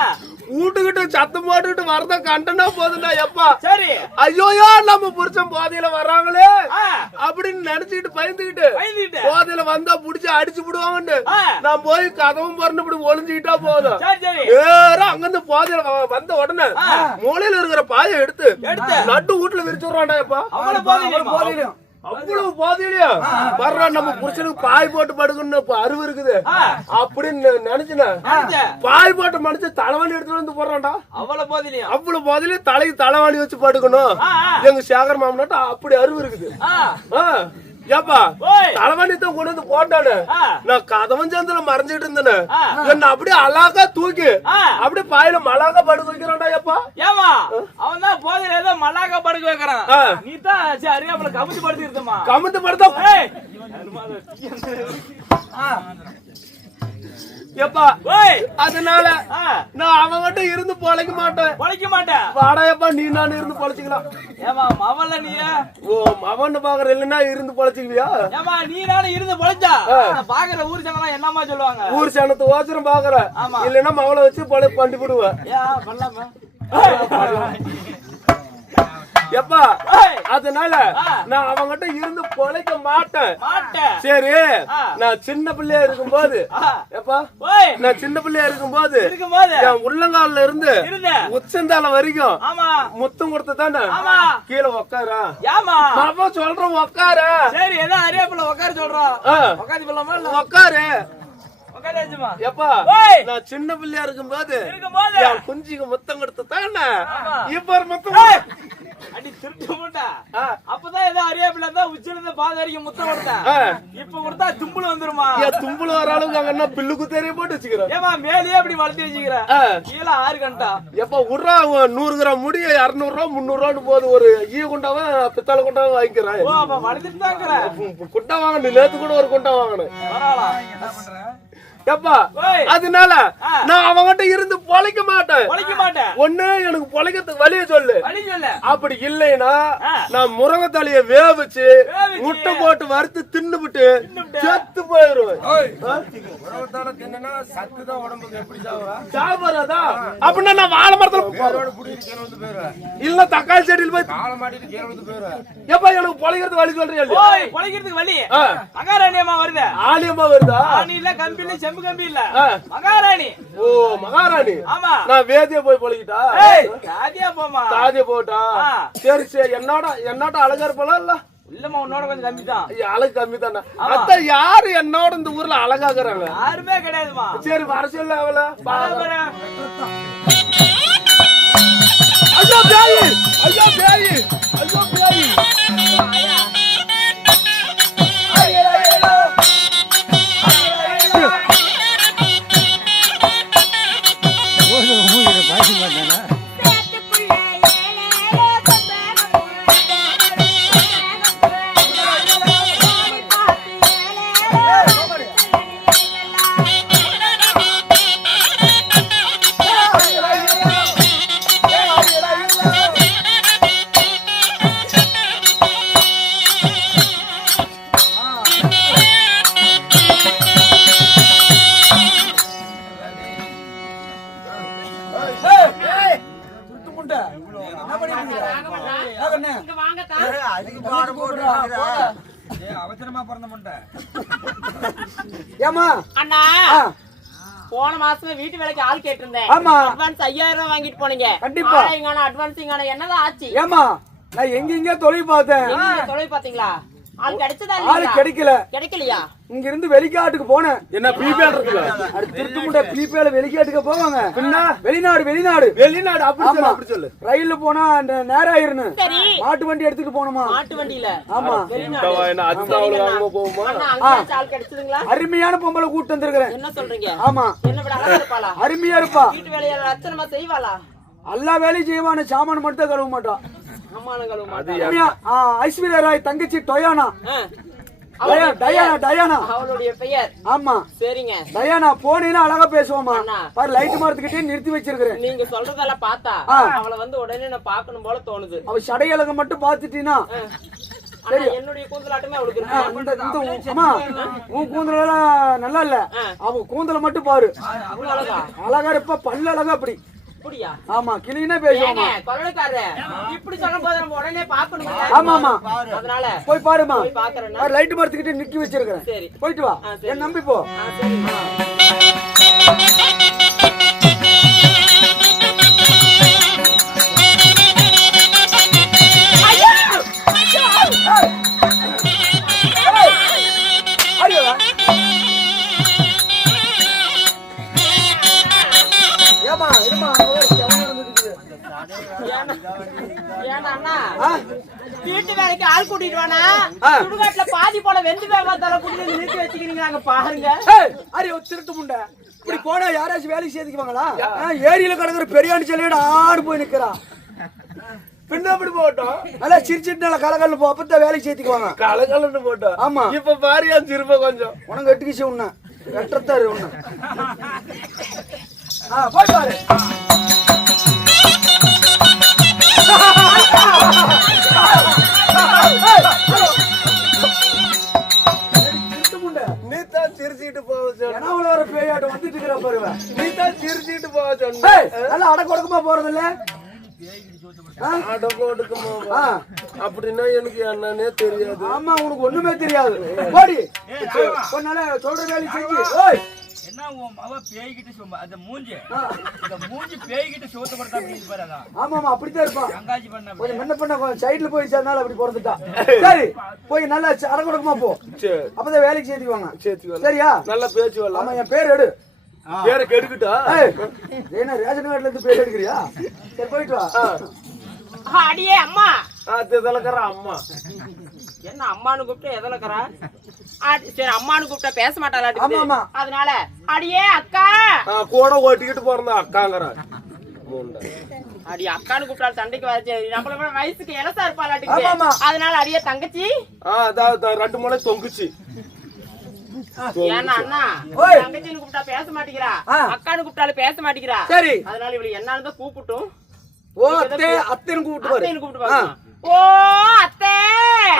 வீட்டுக்கிட்ட சத்தம் போட்டுக்கிட்டு வரத கண்டனா போதுண்டா எப்பா. சரி. ஐயோயோ நம்ம புருஷன் போதையில வர்றாங்களே ஆ அப்படின்னு நினைச்சுக்கிட்டு பயந்துக்கிட்டு பயந்துட்டு. போதையில வந்தா புடிச்சு அடிச்சு விடுவாங்கன்னு ஆ நான் போய் கதவும் பிறந்து இப்படி ஒளிஞ்சுக்கிட்டா போதும். சரி சரி. நேரா அங்கிருந்து போதையில வந்த உடனே ஆ. மூலையில இருக்கிற பாயை எடுத்து எடுத்து. நட்டு வீட்டுல விரிச்சுடுறான்டா எப்பா. அவ்வளவு போதையிலையும். அவ்வளவு போதையிலையா வர்றா நம்ம புருஷனுக்கு பாய் போட்டு படுக்கணும் இப்ப அறிவு இருக்குது ஆ. அப்படின்னு நினைச்சுன நினைச்ச. பாய் போட்டு மனுச்சு தலைவாணி எடுத்துட்டு வந்து போடுறான்டா. அவ்வளவு போதையிலையும். அவ்வளவு போதையில தலைக்கு தலைவாணி வச்சு படுக்கணும். ஆ, ஆ. எங்க சேகர் மாமனாட்ட அப்படி அறிவு இருக்குது. ஆ ஆ, ஏப்பா ஓய் தலைவாணி தான் கொண்டு வந்து போட்டானு ஆ நான் கதவன் சேர்ந்துல மறைஞ்சிட்டு இருந்தேன்னு ஆ. என்ன அப்படியே அழகா தூக்கி ஆ. அப்படியே பாயில மலாக்கா படுக்க வைக்கிறான்டா எப்பா. ஏமா அவன் தான் போதையில ஏதோ மல்லாக்கா படுக்க வைக்கிறான். ஆ. நீ தான் சரி அறியாமல கமிச்சு படுத்தி இருந்தமா. கமுத்து படுத்தா ஏய் எப்பா. ஓய் அதனால ஆ நான் அவன்கிட்ட இருந்து பொழைக்க மாட்டேன். பொழைக்க மாட்டேன். வாடாயப்பா நீ நான் இருந்து பொழைச்சிக்கலாம். ஏமா மவல்ல நீ. ஓ அவன் பாக்குற இல்லன்னா இருந்து பொழைச்சிக்குவியா. ஏமா நீ நானும் இருந்து பொழைச்சா ஆ. பாக்குற ஊர் ஜனலாம் என்னமா சொல்லுவாங்க. ஊர் சேனத்து ஓச்சரம் பாக்குற ஆமா. இல்லன்னா மவளை வச்சு பண்ணி விடுவேன். ஏன் பண்ணலாமா. எப்பா ஏய் அதனால ஆ. நான் அவன்கிட்ட இருந்து பொழைக்க மாட்டேன். மாட்டேன். சரி ஆ. நான் சின்ன பிள்ளையா இருக்கும்போது ஆ. எப்பா ஓய் நான் சின்ன பிள்ளையா இருக்கும்போது இருக்கும்போது என் உள்ளங்கால்ல இருந்து இருந்த. உச்சந்தால வரைக்கும் ஆமா முத்தம் கொடுத்து தானே ஆமா. கீழே உக்காரா. ஏமா நான் சொல்றேன் உக்காரு. சரி ஏதோ அறியாப்புல உட்கார சொல்றோம். ஆ. உட்காந்து போலாமா இல்ல உக்காரு. உட்காராச்சுமா. எப்பா ஓய் நான் சின்ன பிள்ளையா இருக்கும்போது இருக்கும்போது என் குஞ்சிக்கு முத்தம் கொடுத்து தானே ஆமா. இப்ப முத்தம் ஏய், அடி திருட்டு மூட்டா. ஆ. அப்பதான் ஏதோ அறியாப்புல இருந்தா உச்சில இருந்து பாத வரைக்கும் முத்தம் கொடுத்தேன். ஆ. இப்ப கொடுத்தா தும்புல வந்துருமா. என் தும்புல வர அளவுக்கு அங்க என்ன பில்லுக்கு தெரிய போட்டு வச்சுக்கிறேன். ஏமா மேலேயே அப்படி வளர்த்தி வச்சுக்கிற. ஆ. கீழே 6 கண்டா. எப்ப விட்றா 100 கிராம் முடி 200 ரூபா 300 ரூபான்னு போது ஒரு ஈ குண்டாவை பித்தளை குண்டாவை வாங்கிக்கிறேன். ஓ அப்ப வளர்த்துட்டு தான் இருக்கிற. குண்டா வாங்கணும். நேத்து கூட ஒரு குண்டா வாங்கணும். பரவாயில்ல. எப்பா ஓய். அதனால ஆ. நான் அவன்கிட்ட இருந்து பொழைக்க மாட்டேன். பொழைக்க மாட்டேன். ஒண்ணு எனக்கு பொழைக்கிறதுக்கு வழிய சொல்லு. வழி சொல்லு. அப்படி இல்லைன்னா ஆ. நான் முருங்கைத்தலைய வேவிச்சு வேவிச்சு, முட்டை போட்டு வறுத்து தின்னுபிட்டு தின்னுபிட்டு, செத்து போயிருவேன். உறவத்தால தின்னா சத்து தான் உடம்புக்கு எப்படி சாவா சாப்பிடுறதா அப்படின்னா நான் வாழை மரத்துல வேரோட புடிட்டு கீழே வந்து போயிருவேன். இல்ல தக்காளி செடியில் போய் காலை மாட்டிட்டு கீழே வந்து போயிருவேன். எப்பா எனக்கு பொழைக்கிறது வழி சொல்றியா இல்லையா? ஓய் பொழைக்கிறதுக்கு வழி. ஆ. மகாராணியம்மா வருது. ஆலியம்மா வருதா? ராணி இல்ல கம்பி இல்ல செம்பு கம்பி இல்ல. ஆ. மகாராணி. ஓ மகாராணி. ஆமா. நான் வேதிய போய் பொழைக்கிட்டா ஏய் சாதியா போமா. சாதிய போட்டா ஆ. சரி சரி என்னோட அழகா இருப்பலாம் இல்ல இல்லம்மா உன்னோட கொஞ்சம் கம்மி தான். அழகு கம்மி தானே. ஆமா. அத்த யாரு என்னோட இந்த ஊர்ல அழகாக்குறாங்க? யாருமே கிடையாதுமா. சரி வர சொல்ல அவள. பாரு. ஐயோ பேயி ஐயோ பேயி ஐயோ பேயி. பாய்ச்சி மாட்டானா இங்க வாங்கக்கா. அவசரமா பிறந்த முண்டை. ஏமா அண்ணா போன மாசமே வீட்டு வேலைக்கு ஆள் கேட்டிருந்தேன். ஆமா. அட்வான்ஸ் 5000 ரூபாய் வாங்கிட்டு போனீங்க. கண்டிப்பா. அட்வான்ஸ் என்னதான் ஆச்சு? ஏமா நான் எங்க தொழில் பார்த்தேன். எங்க தொலை பாத்தீங்களா? ஆள் கிடைச்சதா ஆளு இல்லையா? கிடைக்கல. கிடைக்கலையா? இங்க இருந்து வெளிக்காட்டுக்கு போனேன். என்ன பிபிஎல் இருக்குல்ல அது திருட்டுமுண்டை பிபிஎல் வெளிக்காட்டுக்கு போவாங்க. பின்ன வெளிநாடு வெளிநாடு அப்படி சொல்லு ஆமா. அப்படி சொல்லு ரயில்ல போனா அந்த நேரம் ஆயிரணும். சரி. மாட்டு வண்டி எடுத்துட்டு போனோமா. மாட்டு வண்டியில. ஆமா. வெளிநாடு. என்ன அத்தாவுல வாங்க போவோமா அண்ணா, அங்கேயாச்சும் ஆள் கிடைச்சதுங்களா? அருமையான பொம்பளை கூட்டு வந்திருக்கிறேன். என்ன சொல்றீங்க? ஆமா, என்ன விட அழகா இருப்பாளா? அருமையா இருப்பா. வீட்டு வேலையை லட்சணமா செய்வாளா? எல்லா வேலையும் செய்வான, சாமான மட்டும் கழுவ மாட்டான். அம்மானுங்களும் அருமையா. ஐஸ்வர்யா ராய் தங்கச்சி டொயானா. அவளுடைய டயானா. அவளுடைய பெயர். ஆமா, சரிங்க. டயானா. போனீங்கன்னா அழகா பேசுவோமா. அண்ணா. பாரு, லைட் மரத்துக்கிட்டே நிறுத்தி வச்சிருக்கிறேன். நீங்க சொல்றதெல்லாம் பார்த்தா அவளை வந்து உடனே நான் பார்க்கணும் போல தோணுது. அவ சடையலக மட்டும் பாத்துட்டீங்கன்னா ஆனா என்னுடைய கூந்தலாட்டமே அவளுக்கு இருக்கு. அம்மா, உன் கூந்தல நல்லா இல்ல. அவ கூந்தல மட்டும் பாரு, அவ்வளவு அழகா. அழகா இருப்பா. பல்லு அழகா அப்படி. அப்படியா? ஆமா, கிளீனா பேசுவோமா. கொள்ளக்காரரு இப்படி சொல்லும் போது நம்ம உடனே பாக்கணும். ஆமா ஆமா, அதனால போய் பாருமா. போய் பாக்குறேன். பாரு, லைட் மரத்துக்கிட்டே நிறுத்தி வச்சிருக்கிறேன். சரி, போயிட்டு வா. என் நம்பி போ. சரிம்மா. ஏமா இருமா, ஏன்னா அண்ணா, வீட்டு வேலைக்கு ஆள் கூட்டிட்டு வானா, சுடுகாட்டுல பாதி போல வெந்து வேவாத்தால கூட்டி நிறுத்தி வச்சுக்கிறீங்க. நாங்க பாருங்க. அரே, திருட்டு முண்டை. இப்படி போனா யாராச்சும் வேலைக்கு சேர்த்துக்குவாங்களா? ஏரியில கிடக்குற பெரியாண்டி செல்லியோட ஆடு போய் நிக்கிறான். பின்ன அப்படி போட்டோம். நல்லா சிரிச்சிட்டு நல்லா கலகல்ல போ, அப்பதான் வேலைக்கு சேர்த்துக்குவாங்க. கலகலன்னு போட்டோம். ஆமா, இப்ப பாரியா சிரிப்ப கொஞ்சம் உனக்கு வெட்டுக்கிச்சு உன்ன வெட்டத்தாரு உன்ன. போய் பாரு. நீதான் சிரிச்சுட்டு போக சொன்ன. கனவுல வர பேயாட்டம் வந்துட்டு இருக்கிற பாருவ. நீதான் சிரிச்சுட்டு போக சொன்ன. நல்லா அடக்கொடுக்கமா போறது இல்ல. அடக்கொடுக்குமா அப்படின்னா எனக்கு என்னன்னே தெரியாது. ஆமா, உனக்கு ஒண்ணுமே தெரியாது. போடி, கொஞ்ச சொல்ற வேலை செஞ்சு. ஓய், என்ன உன் மவ பேய்கிட்ட சும்மா அந்த மூஞ்சி இந்த மூஞ்சி பேய்கிட்ட சோத்த படுத்தா அப்படின்னு பாருங்க. ஆமாமா, அப்படித்தான் இருப்பான். அங்காஜி பண்ண கொஞ்சம் என்ன பண்ண, கொஞ்சம் சைடுல போய் சேர்ந்தாலும் அப்படி பிறந்துட்டா. சரி, போய் நல்லா அடக்கொடுக்கமா போ. சரி, அப்பதான் வேலைக்கு சேர்த்துக்குவாங்க. சேர்த்துக்கலாம். சரியா? நல்ல பேச்சு வரலாம். ஆமா, என் பேர் எடு. பேரை கெடுக்கிட்டா என்ன ரேஷன் கார்டுல இருந்து பேர் எடுக்கிறியா? சரி, போயிட்டு வா. அடியே அம்மா. தலைக்கற அம்மா என்ன அம்மானு கூப்பிட்டு எதலக்கறா? சரி, அம்மானு கூப்பிட்டா பேச மாட்டாளா? ஆமா ஆமா, அதனால அடியே அக்கா. கூட ஓட்டிக்கிட்டு போறதா அக்காங்கற. அடி அக்கானு கூப்பிட்டாலும் சண்டைக்கு வச்சு நம்மள விட வயசுக்கு இளசா ஆமா, இருப்பாளாட்டுக்கு. ஆமா. அதனால அடியே தங்கச்சி. அதான் 2 முளை தொங்குச்சு. ஏன்னா அண்ணா, ஓய். தங்கச்சின்னு கூப்பிட்டா பேச மாட்டேங்கிறா, அக்கானு கூப்பிட்டாலும் பேச மாட்டேங்கிறா. சரி. அதனால இவளை என்னன்னு தான் கூப்பிட்டும். ஓ அத்தை, அத்தைன்னு கூப்பிட்டு பாரு. அத்தைன்னு கூப்பிட்டு பாருங்க. ஓ அத்தை.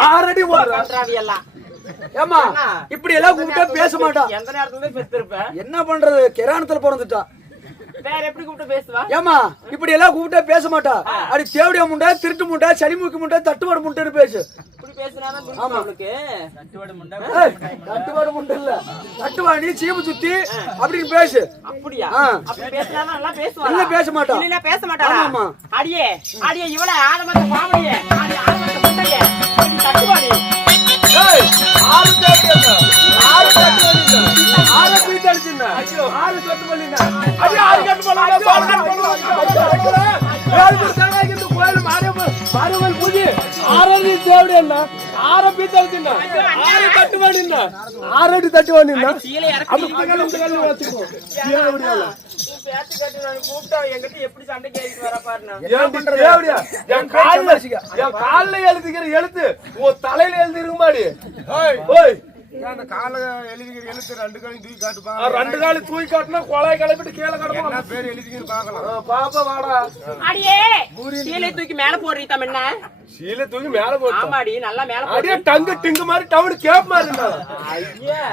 ஆல்ரெடி ஓடுறா. கன்றாவி எல்லாம். ஏமா, இப்படி எல்லாம் கூப்பிட்டா பேச மாட்டா. எந்த நேரத்துல பெத்திருப்ப? என்ன பண்றது, கிரானத்துல பிறந்துட்டா. வேற எப்படி கூப்பிட்டு பேசுவா? ஏமா, இப்படி எல்லாம் கூப்பிட்டா பேச மாட்டா. அடி தேவடியா முண்டா, திருட்டு முண்டா, சளிமூக்கு முண்டா, தட்டுவாடு முட்டைன்னு பேசு. இப்படி பேசினாதான் புரியும் அவளுக்கு. தட்டுவாடு முண்டை இல்ல, தட்டுவாடி சீமு சுத்தி அப்படின்னு பேசு. அப்படியா? அப்படி பேசினாதான் நல்லா பேசுவா. இல்ல பேச மாட்டா. இல்ல பேச மாட்டாளா? ஆமா. அடியே அடியே இவள ஆரம்பத்த பாவடியே, அடி ஆரம்பத்த முட்டையே, அடி தட்டுவாடி. ஏய், ஆறு தேடியா? ஆறு தட்டுவலினா. ஆறு பீட்டடிச்சினா. ஆறு தட்டுவலினா. அடி ஆறு கட்டுவலனா பால் கட்டுவலனா. வேல் குர்தாங்க கோயில் மாரியம்மன் பூஜை. ஆறடி தேவடியா? ஆறு பீட்டடிச்சினா. ஆறு தட்டுவலினா. ஆறடி தட்டுவலினா. சீலை இறக்கி அப்படி கல்ல வச்சுக்கோ. தேவடியா. பேச்சு கட்டி நான் கூப்பிட்டா என்கிட்ட எப்படி சண்டை கேட்டு வர பாருனா. ஏன் பண்றது தேவடியா? என் கால்ல எழுதிக்கிற எழுத்து உன் தலையில எழுதி இருக்குமாடி. ஓய் ஓய், அந்த கால எழுதிக்கிற எழுத்து 2 காலையும் தூக்கி காட்டுப்பா. 2 காலி தூக்கி காட்டினா கொலை கிளப்பிட்டு கீழே கிடப்போம். என்ன பேர் எழுதிக்கின்னு பார்க்கலாம். பாப்பா வாடா. அடியே சீலை தூக்கி மேல போடுறீ தம்மண்ண. சீலை தூக்கி மேல போட்டு. ஆமாடி, நல்லா மேல போடு. அடியே டங்கு டிங்கு மாதிரி டவுன் கேப் மாதிரி இருந்தா. ஐயா,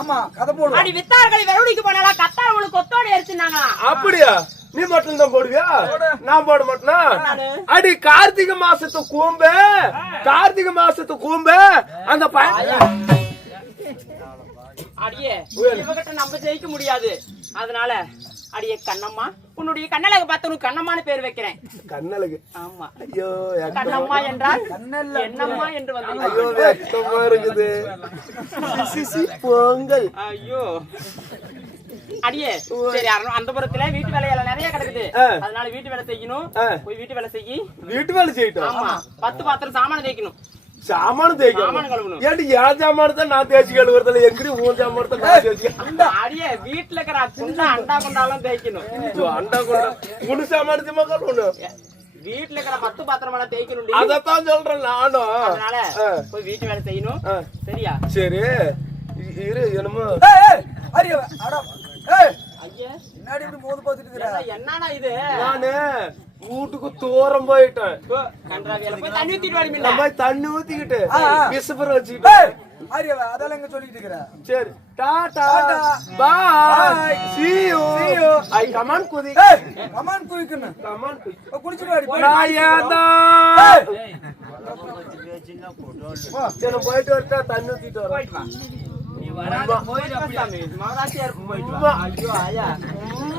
ஆமா, கதை போடு. அடி வித்தார்களை வெறுடிக்கு போனாலா கத்தாரவங்களுக்கு கொத்தோட எரிச்சுனாங்க. அப்படியா? நீ மட்டும் தான் போடுவியா? நான் போட மாட்டேனா? அடி கார்த்திகை மாசத்து கூம்பு, கார்த்திகை மாசத்து கூம்பு அந்த அடியே இவகிட்ட நம்ம ஜெயிக்க முடியாது. அதனால அடியே கண்ணம்மா, உன்னுடைய கண்ணழகு பார்த்து உனக்கு கண்ணம்மான்னு பேர் வைக்கிறேன். கண்ணழகு. ஆமா. ஐயோ கண்ணம்மா என்றால் என்னம்மா என்று வந்து. ஐயோ வெக்கமா இருக்குது. பொங்கல். ஐயோ அடியே சரி, அந்த புறத்துல வீட்டு வேலையெல்லாம் நிறைய கிடக்குது, அதனால வீட்டு வேலை செய்யணும். போய் வீட்டு வேலை செய்யி. வீட்டு வேலை செய்யட்டும். ஆமா, 10 பாத்திரம் சாமான தேய்க்கணும். சாமான தேய்க்கணும். ஏன்டி என் சாமான தான் நான் தேய்ச்சி கழுவுறதுல எங்கடி உன் சாமான தான் நான் தேய்ச்சி. அடியே வீட்டுல இருக்கிற குண்டா அண்டா குண்டாலாம் தேய்க்கணும். அண்டா குண்டா குண்டு சாமான சும்மா கழுவணும். வீட்டுல இருக்கிற 10 பாத்திரம் எல்லாம் தேய்க்கணும். அதத்தான் சொல்றேன் நானும். அதனால போய் வீட்டு வேலை செய்யணும். சரியா? சரி இரு. என்னமோ என்னன்னா இது, நானு வீட்டுக்கு தூரம் போயிட்டேன். கன்றாவியால போய் தண்ணி ஊத்திட்டு வாடி. நம்ம தண்ணி ஊத்திக்கிட்டு விசுபுரம் வச்சுக்கிட்டு அதெல்லாம் எங்க சொல்லிட்டு இருக்கிற. சரி tata bye see you I come on குதி. கமான் குயிக்கணும். கமான் குதி. குடிச்சிட்டு வாடி. நாயதா சரி போயிட்டு வரட்டா. தண்ணி ஊத்திட்டு வரேன். நீ வராத போயிடு அப்படியே. மகாராசியார் போயிட்டு வா. ஐயோ ஆயா,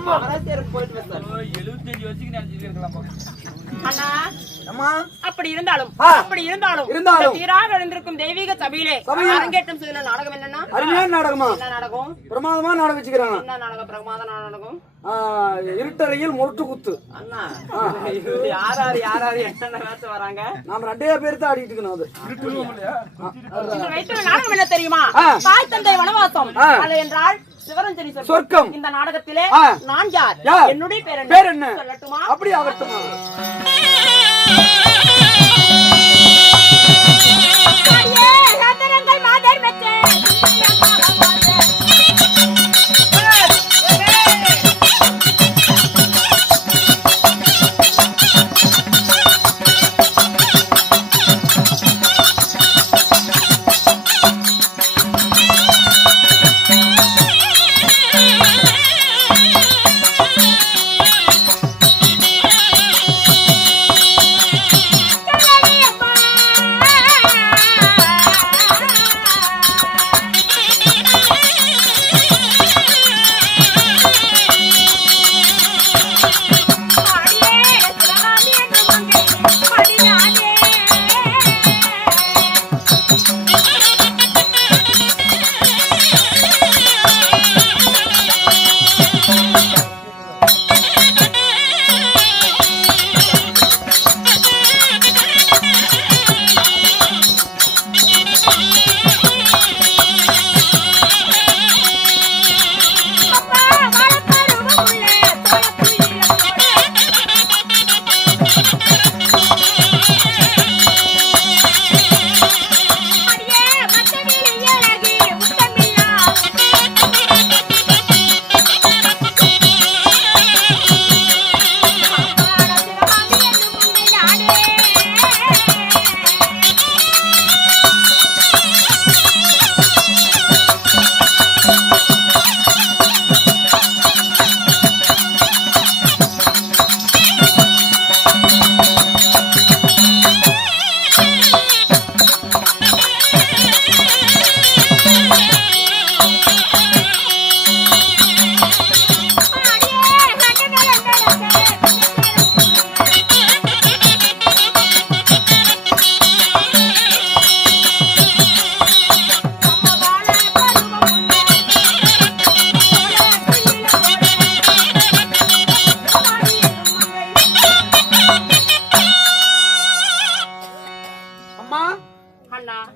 மகாராசியார் போயிட்டு வா சார். 75 வயசுக்கு நினைச்சிட்டு இருக்கலாம் பாக்க. அண்ணா அம்மா அப்படி இருந்தாலும் சீராக எழுந்திருக்கும் தெய்வீக சபையிலே அரங்கேற்றம் செய்த நாடகம் என்னன்னா, அருமையான நாடகமா? என்ன நாடகம்? பிரமாதமா நாடகம் வச்சுக்கிறாங்க. என்ன நாடகம்? பிரமாத நாடகம். இருட்டறையில் முரட்டு குத்து. அண்ணா யாராரு என்னென்ன வேச வராங்க? நாம 2 பேர் தான் ஆடிட்டு இருக்கணும். இந்த வைத்திய நாடகம் என்ன தெரியுமா? தாய் தந்தை வனவாசம். அல்ல என்றால் சிவரஞ்சனி சொர்க்கம். இந்த நாடகத்திலே நான் யார்? என்னுடைய பேர் என்ன? சொல்லட்டுமா? அப்படி ஆகட்டுமா?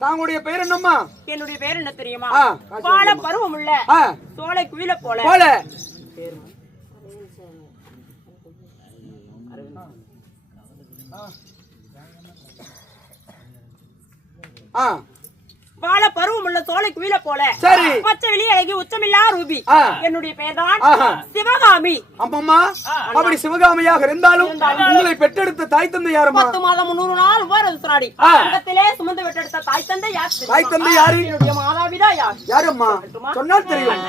தாங்களுடைய பேர் என்னம்மா? என்னுடைய பேர் என்ன தெரியுமா? பால பருவம் உள்ள சோலை குயில போல. வாழ பருவம் உள்ள சோலை குயில போல. சரி. பச்சை வெளி அழகி உச்சமில்லா ரூபி. என்னுடைய பேர் தான் சிவகாமி. அம்மம்மா, அப்படி சிவகாமியாக இருந்தாலும் உங்களை பெற்றெடுத்த தாய் தந்தை யாருமா? 10 மாதம் 300 நாள் உபரசுராடி அங்கத்திலே சுமந்து பெற்றெடுத்த தாய் தந்தை யார்? தாய் தந்தை யாரு? என்னுடைய மாதாபிதா யார்? யாரம்மா? சொன்னால் தெரியும்.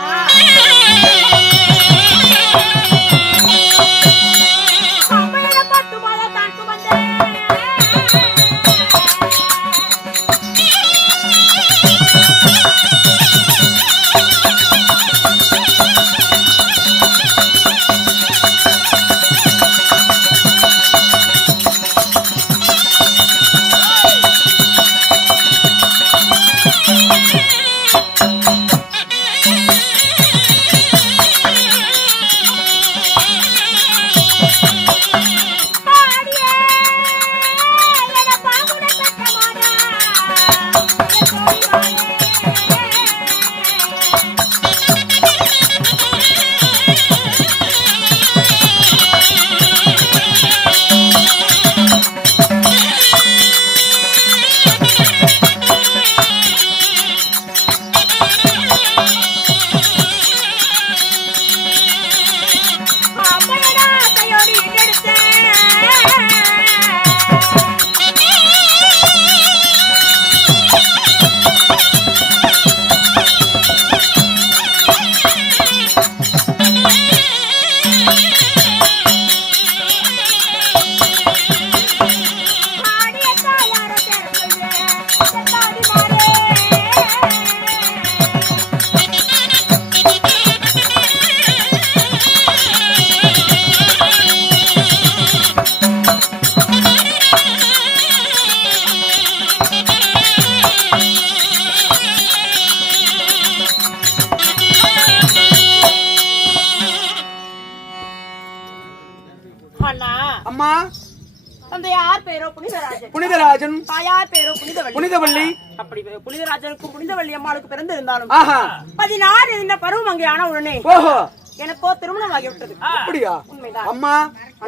தந்தையார் பேரோ புனிதராஜன். புனிதராஜன். தாயார் பேரோ புனிதவள்ளி. புனிதவள்ளி. அப்படி புனிதராஜனுக்கும் புனிதவள்ளி அம்மாளுக்கு பிறந்து இருந்தாலும் ஆஹா 16 இந்த பருவம் அங்கே ஆன உடனே ஓஹோ எனக்கோ திருமணம் ஆகிவிட்டது. அப்படியா? உண்மைதான். அம்மா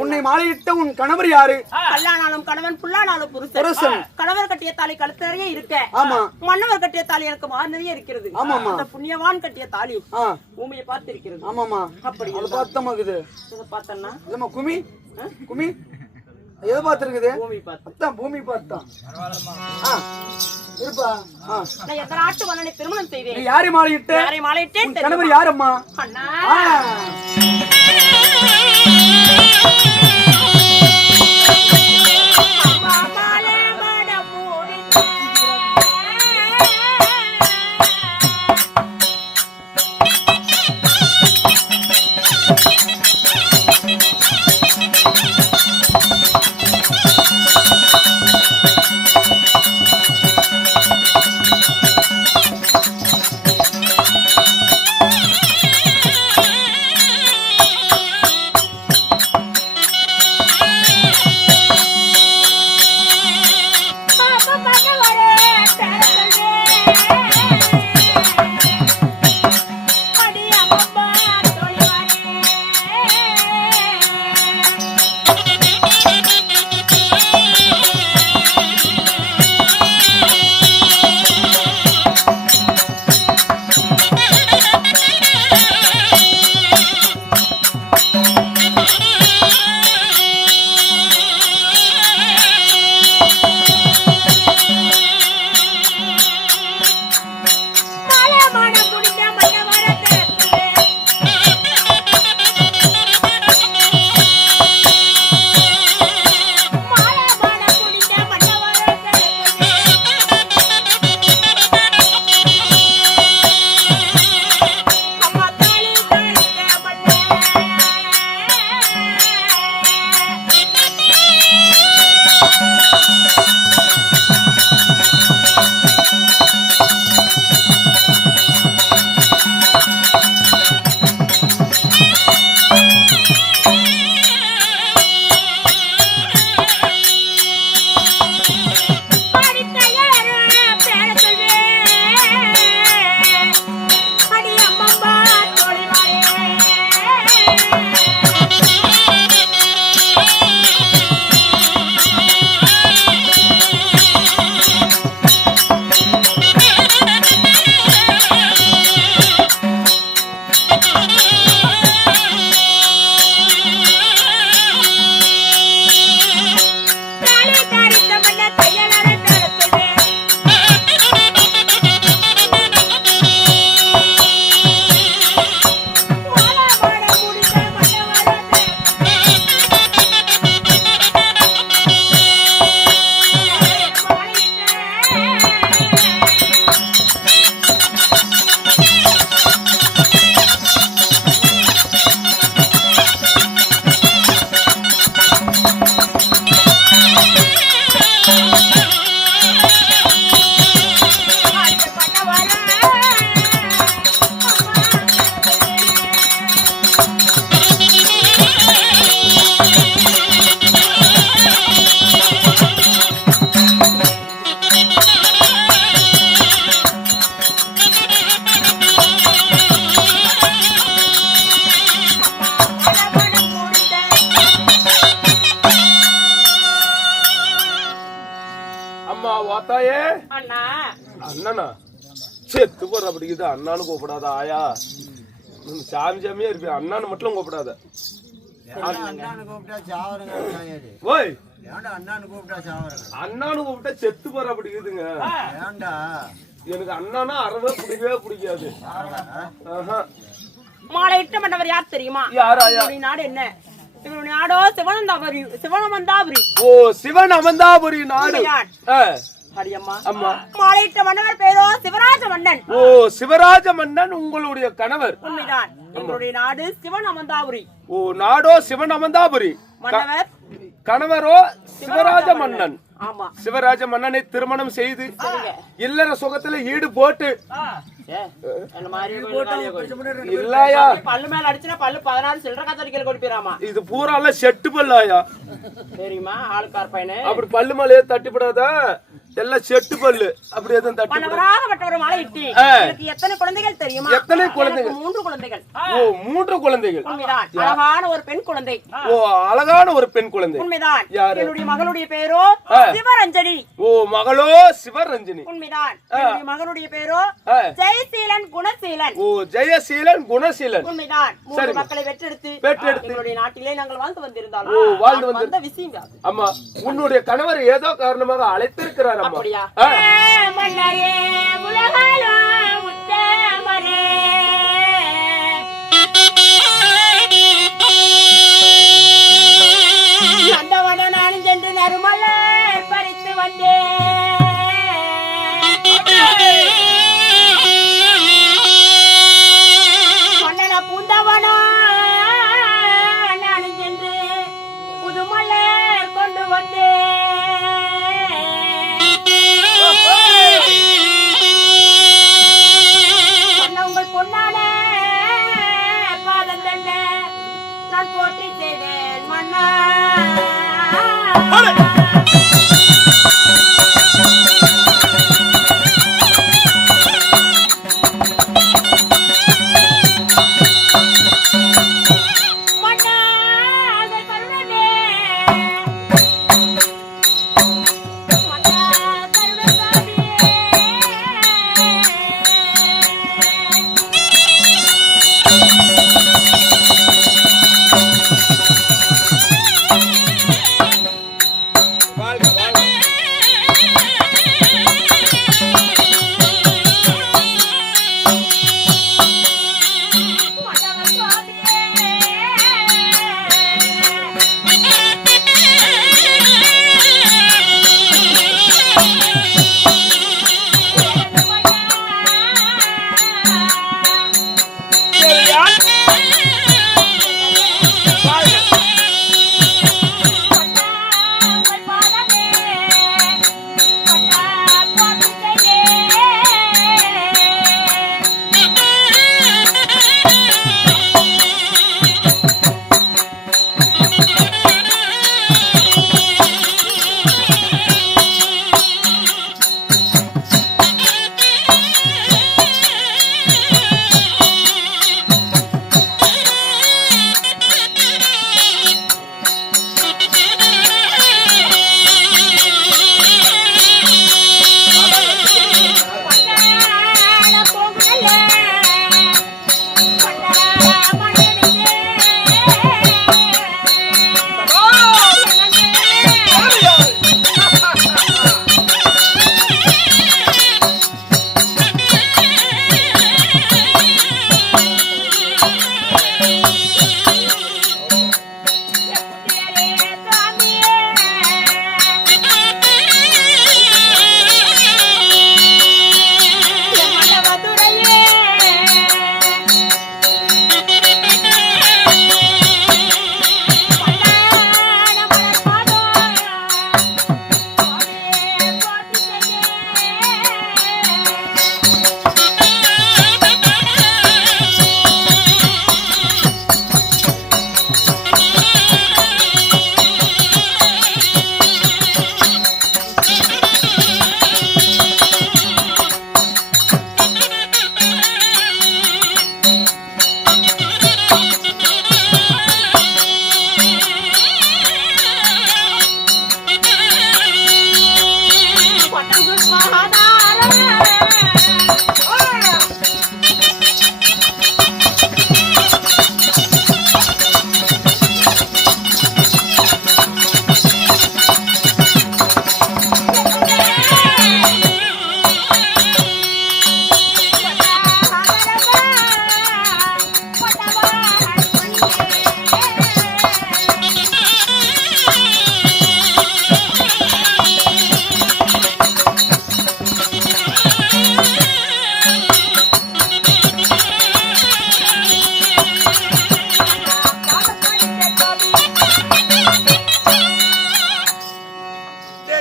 உன்னை மாலையிட்ட உன் கணவர் யாரு? கல்லானாலும் கணவன் புல்லானாலும் புருஷன். கணவர் கட்டிய தாலி கழுத்து நிறைய இருக்க, ஆமா. மன்னவர் கட்டிய தாலி எனக்கு மாறு நிறைய இருக்கிறது. ஆமாமா. அந்த புண்ணியவான் கட்டிய தாலி பூமியை பார்த்து இருக்கிறது. ஆமாமா. அப்படி அது பார்த்தமாக்குது. இதை பார்த்தன்னா இல்லம்மா குமி குமி எதை பார்த்திருக்குது? பூமி பார்த்து அதான் பூமி பார்த்தான். இருப்பா. நான் எந்த நாட்டு மன்னனை திருமணம் செய்வேன். நீ யாரை மாலையிட்ட? யாரை மாலையிட்டேன்? கணவர் யாரம்மா? அண்ணா அண்ணனா செத்து போற அப்படிக்குது. அண்ணானு கூப்பிடாத ஆயா, சாமி சாமியா இருப்பேன். அண்ணானு மட்டும் கூப்பிடாத. ஓய் அண்ணானு கூப்பிட்டா செத்து போற அப்படிக்குதுங்க. எனக்கு அண்ணானா அறவே பிடிக்கவே பிடிக்காது. மாலையிட்ட மன்னவர் யார் தெரியுமா? நாடு என்ன? இவருடைய நாடோ சிவனமந்தாபுரி. ஓ சிவனமந்தாபுரி நாடு. அம்மா மாலையிட்ட மன்னவர் பேரோ சிவராஜ மன்னன். ஓ சிவராஜ மன்னன் உங்களுடைய கணவர்? உண்மைதான். எங்களுடைய நாடு சிவனமந்தாபுரி. ஓ நாடோ சிவனமந்தாபுரி. மன்னவர் கணவரோ சிவராஜ மன்னன். ஆமா சிவராஜ மன்னனை திருமணம் செய்து சரிங்க. இல்லற சுகத்துல ஈடு போட்டு ஏ, என்ன மாதிரி கோயில். இல்லையா பல்லு மேல அடிச்சுனா பல்லு 16 சில்லற காத்தடிக்கல கொடுப்பிராமா. இது பூரா எல்லாம் செட்டு பல்லாயா தெரியுமா ஆளுக்கார் பையனு அப்படி பல்லு மேலே தட்டிப்படாதா எல்லாம் செட்டு பல்லு அப்படி எதுவும் தட்டி மனவராகப்பட்ட ஒரு மலை இட்டி எனக்கு எத்தனை குழந்தைகள் தெரியுமா? எத்தனை குழந்தைகள்? எனக்கு 3 குழந்தைகள். ஓ 3 குழந்தைகள். உண்மைதான். அழகான ஒரு பெண் குழந்தை. ஓ அழகான ஒரு பெண் குழந்தை. உண்மைதான். யாரு? என்னுடைய மகளுடைய பேரோ சிவரஞ்சனி. ஓ மகளோ சிவரஞ்சனி. உண்மைதான். என்னுடைய மகனுடைய பேரோ ஜெயசீலன் குணசீலன். ஓ ஜெயசீலன் குணசீலன். உண்மைதான். 3 மக்களை பெற்றெடுத்து எங்களுடைய நாட்டிலே நாங்கள் வாழ்ந்து வந்திருந்தோம். ஓ வாழ்ந்து வந்த விஷயம். அம்மா உன்னுடைய கணவர் ஏதோ காரணமாக அழைத்திருக்கிறார் அம்மா. அப்படியா? மன்னரே உலகாலோ உத்தமரே நந்தவன நானும் சென்று நறுமலர் பறித்து வந்தேன். மன்னன பூந்தவனா நானும் சென்று புதுமலர் கொண்டு வந்தேன்.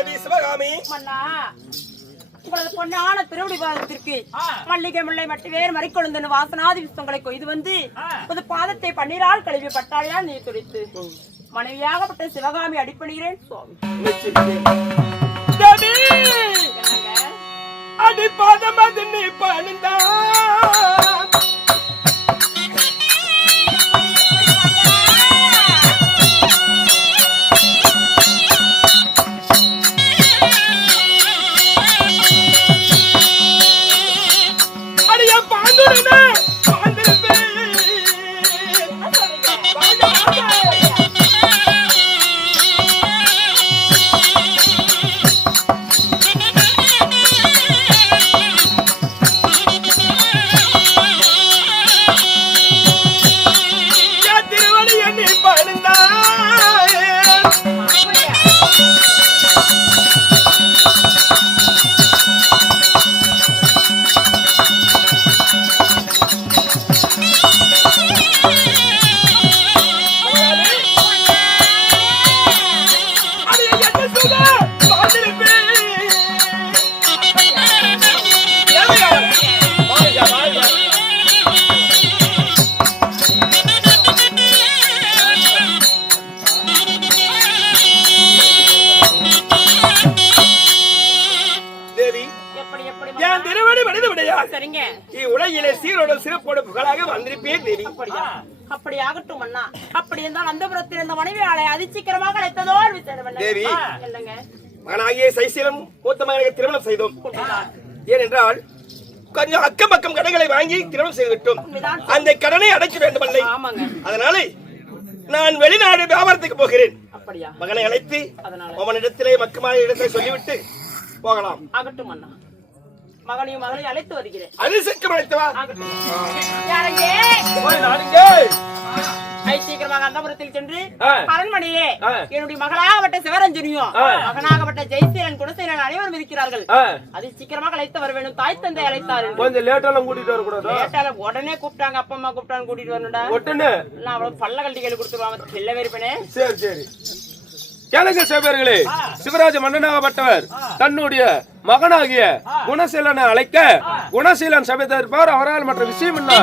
தேவி சிவகாமி மன்னா உங்களது பொன்னான திருவடி பாதத்திற்கு மல்லிகை முல்லை மட்டு வேறு மறிக்கொழுந்தன வாசனாதி விஸ்வங்களை கொய்து வந்து ஒரு பாதத்தை பன்னீரால் கழுவி பட்டாளியால் நீர் துடைத்து மனைவியாகப்பட்ட சிவகாமி அடிப்பணிகிறேன் சுவாமி. தேவி என்னங்க? அடிப்பாதம் அது நீ பணிந்தா அடிய பாண்டுடனே பாண்டிருப்பேன் திருவடி என்னை பணிந்தாய் அடிய என்ன சொல்ல பாண்டிருப்பேன் தேவி எப்படி எப்படி என் மன்னா? திருவடி மனித விடையா சரிங்க. உலகிலே சீரோட சிறப்போட புகழாக வந்திருப்பேன் தேவி அப்படியா? அப்படி ஆகட்டும் அண்ணா. அப்படி இருந்தால் அந்த புறத்தில் இருந்த மனைவியாளை அதிசீக்கிரமாக அழைத்ததோ தேவி. இல்லைங்க மகனாகிய சைசிலம் மூத்த மகனுக்கு திருமணம் செய்தோம். ஏனென்றால் கொஞ்சம் அக்கம் பக்கம் கடன்களை வாங்கி திருமணம் செய்துவிட்டோம். அந்த கடனை அடைக்க வேண்டுமல்லை. ஆமாங்க. அதனால நான் வெளிநாடு வியாபாரத்துக்கு போகிறேன். அப்படியா? மகனை அழைத்து அதனால அவனிடத்திலே மக்கமான இடத்தை சொல்லிவிட்டு போகலாம். ஆகட்டும் அண்ணா. மகனையும் மகளையும் அழைத்து வருகிறேன். அது சீக்கிரம் அழைத்து வா. ஆகட்டும். யாரங்கே? போய் நாடுங்க. சீக்கிரமாக அந்தபுரத்தில் சென்று ஆ. அரண்மனையே ஆ. என்னுடைய மகளாகப்பட்ட சிவரஞ்சனியும் ஆ. மகனாகப்பட்ட ஜெயசீலன் குணசீலன் அனைவரும் இருக்கிறார்கள். ஆ, அதை சீக்கிரமாக அழைத்து வர வேண்டும். தாய் தந்தை அழைத்தார்கள். கொஞ்சம் லேட்டாலாம் கூட்டிட்டு வரக்கூடாதா? கேட்டால உடனே கூப்பிட்டாங்க. அப்பா அம்மா கூப்பிட்டாங்க கூட்டிட்டு வரணும்டா. ஒட்டுன்னு நான் அவ்வளவு பல்ல கழட்டி கையில கொடுத்துருவாங்க. செல்லவே இருப்பேனே. சரி சரி. கேளுங்க சேவர்களே, சிவராஜ மன்னனாகப்பட்டவர் தன்னுடைய மகனாகிய குணசீலனை அழைக்க குணசீலன் சபை தருப்பார். அவரால் மற்ற விஷயம் என்ன?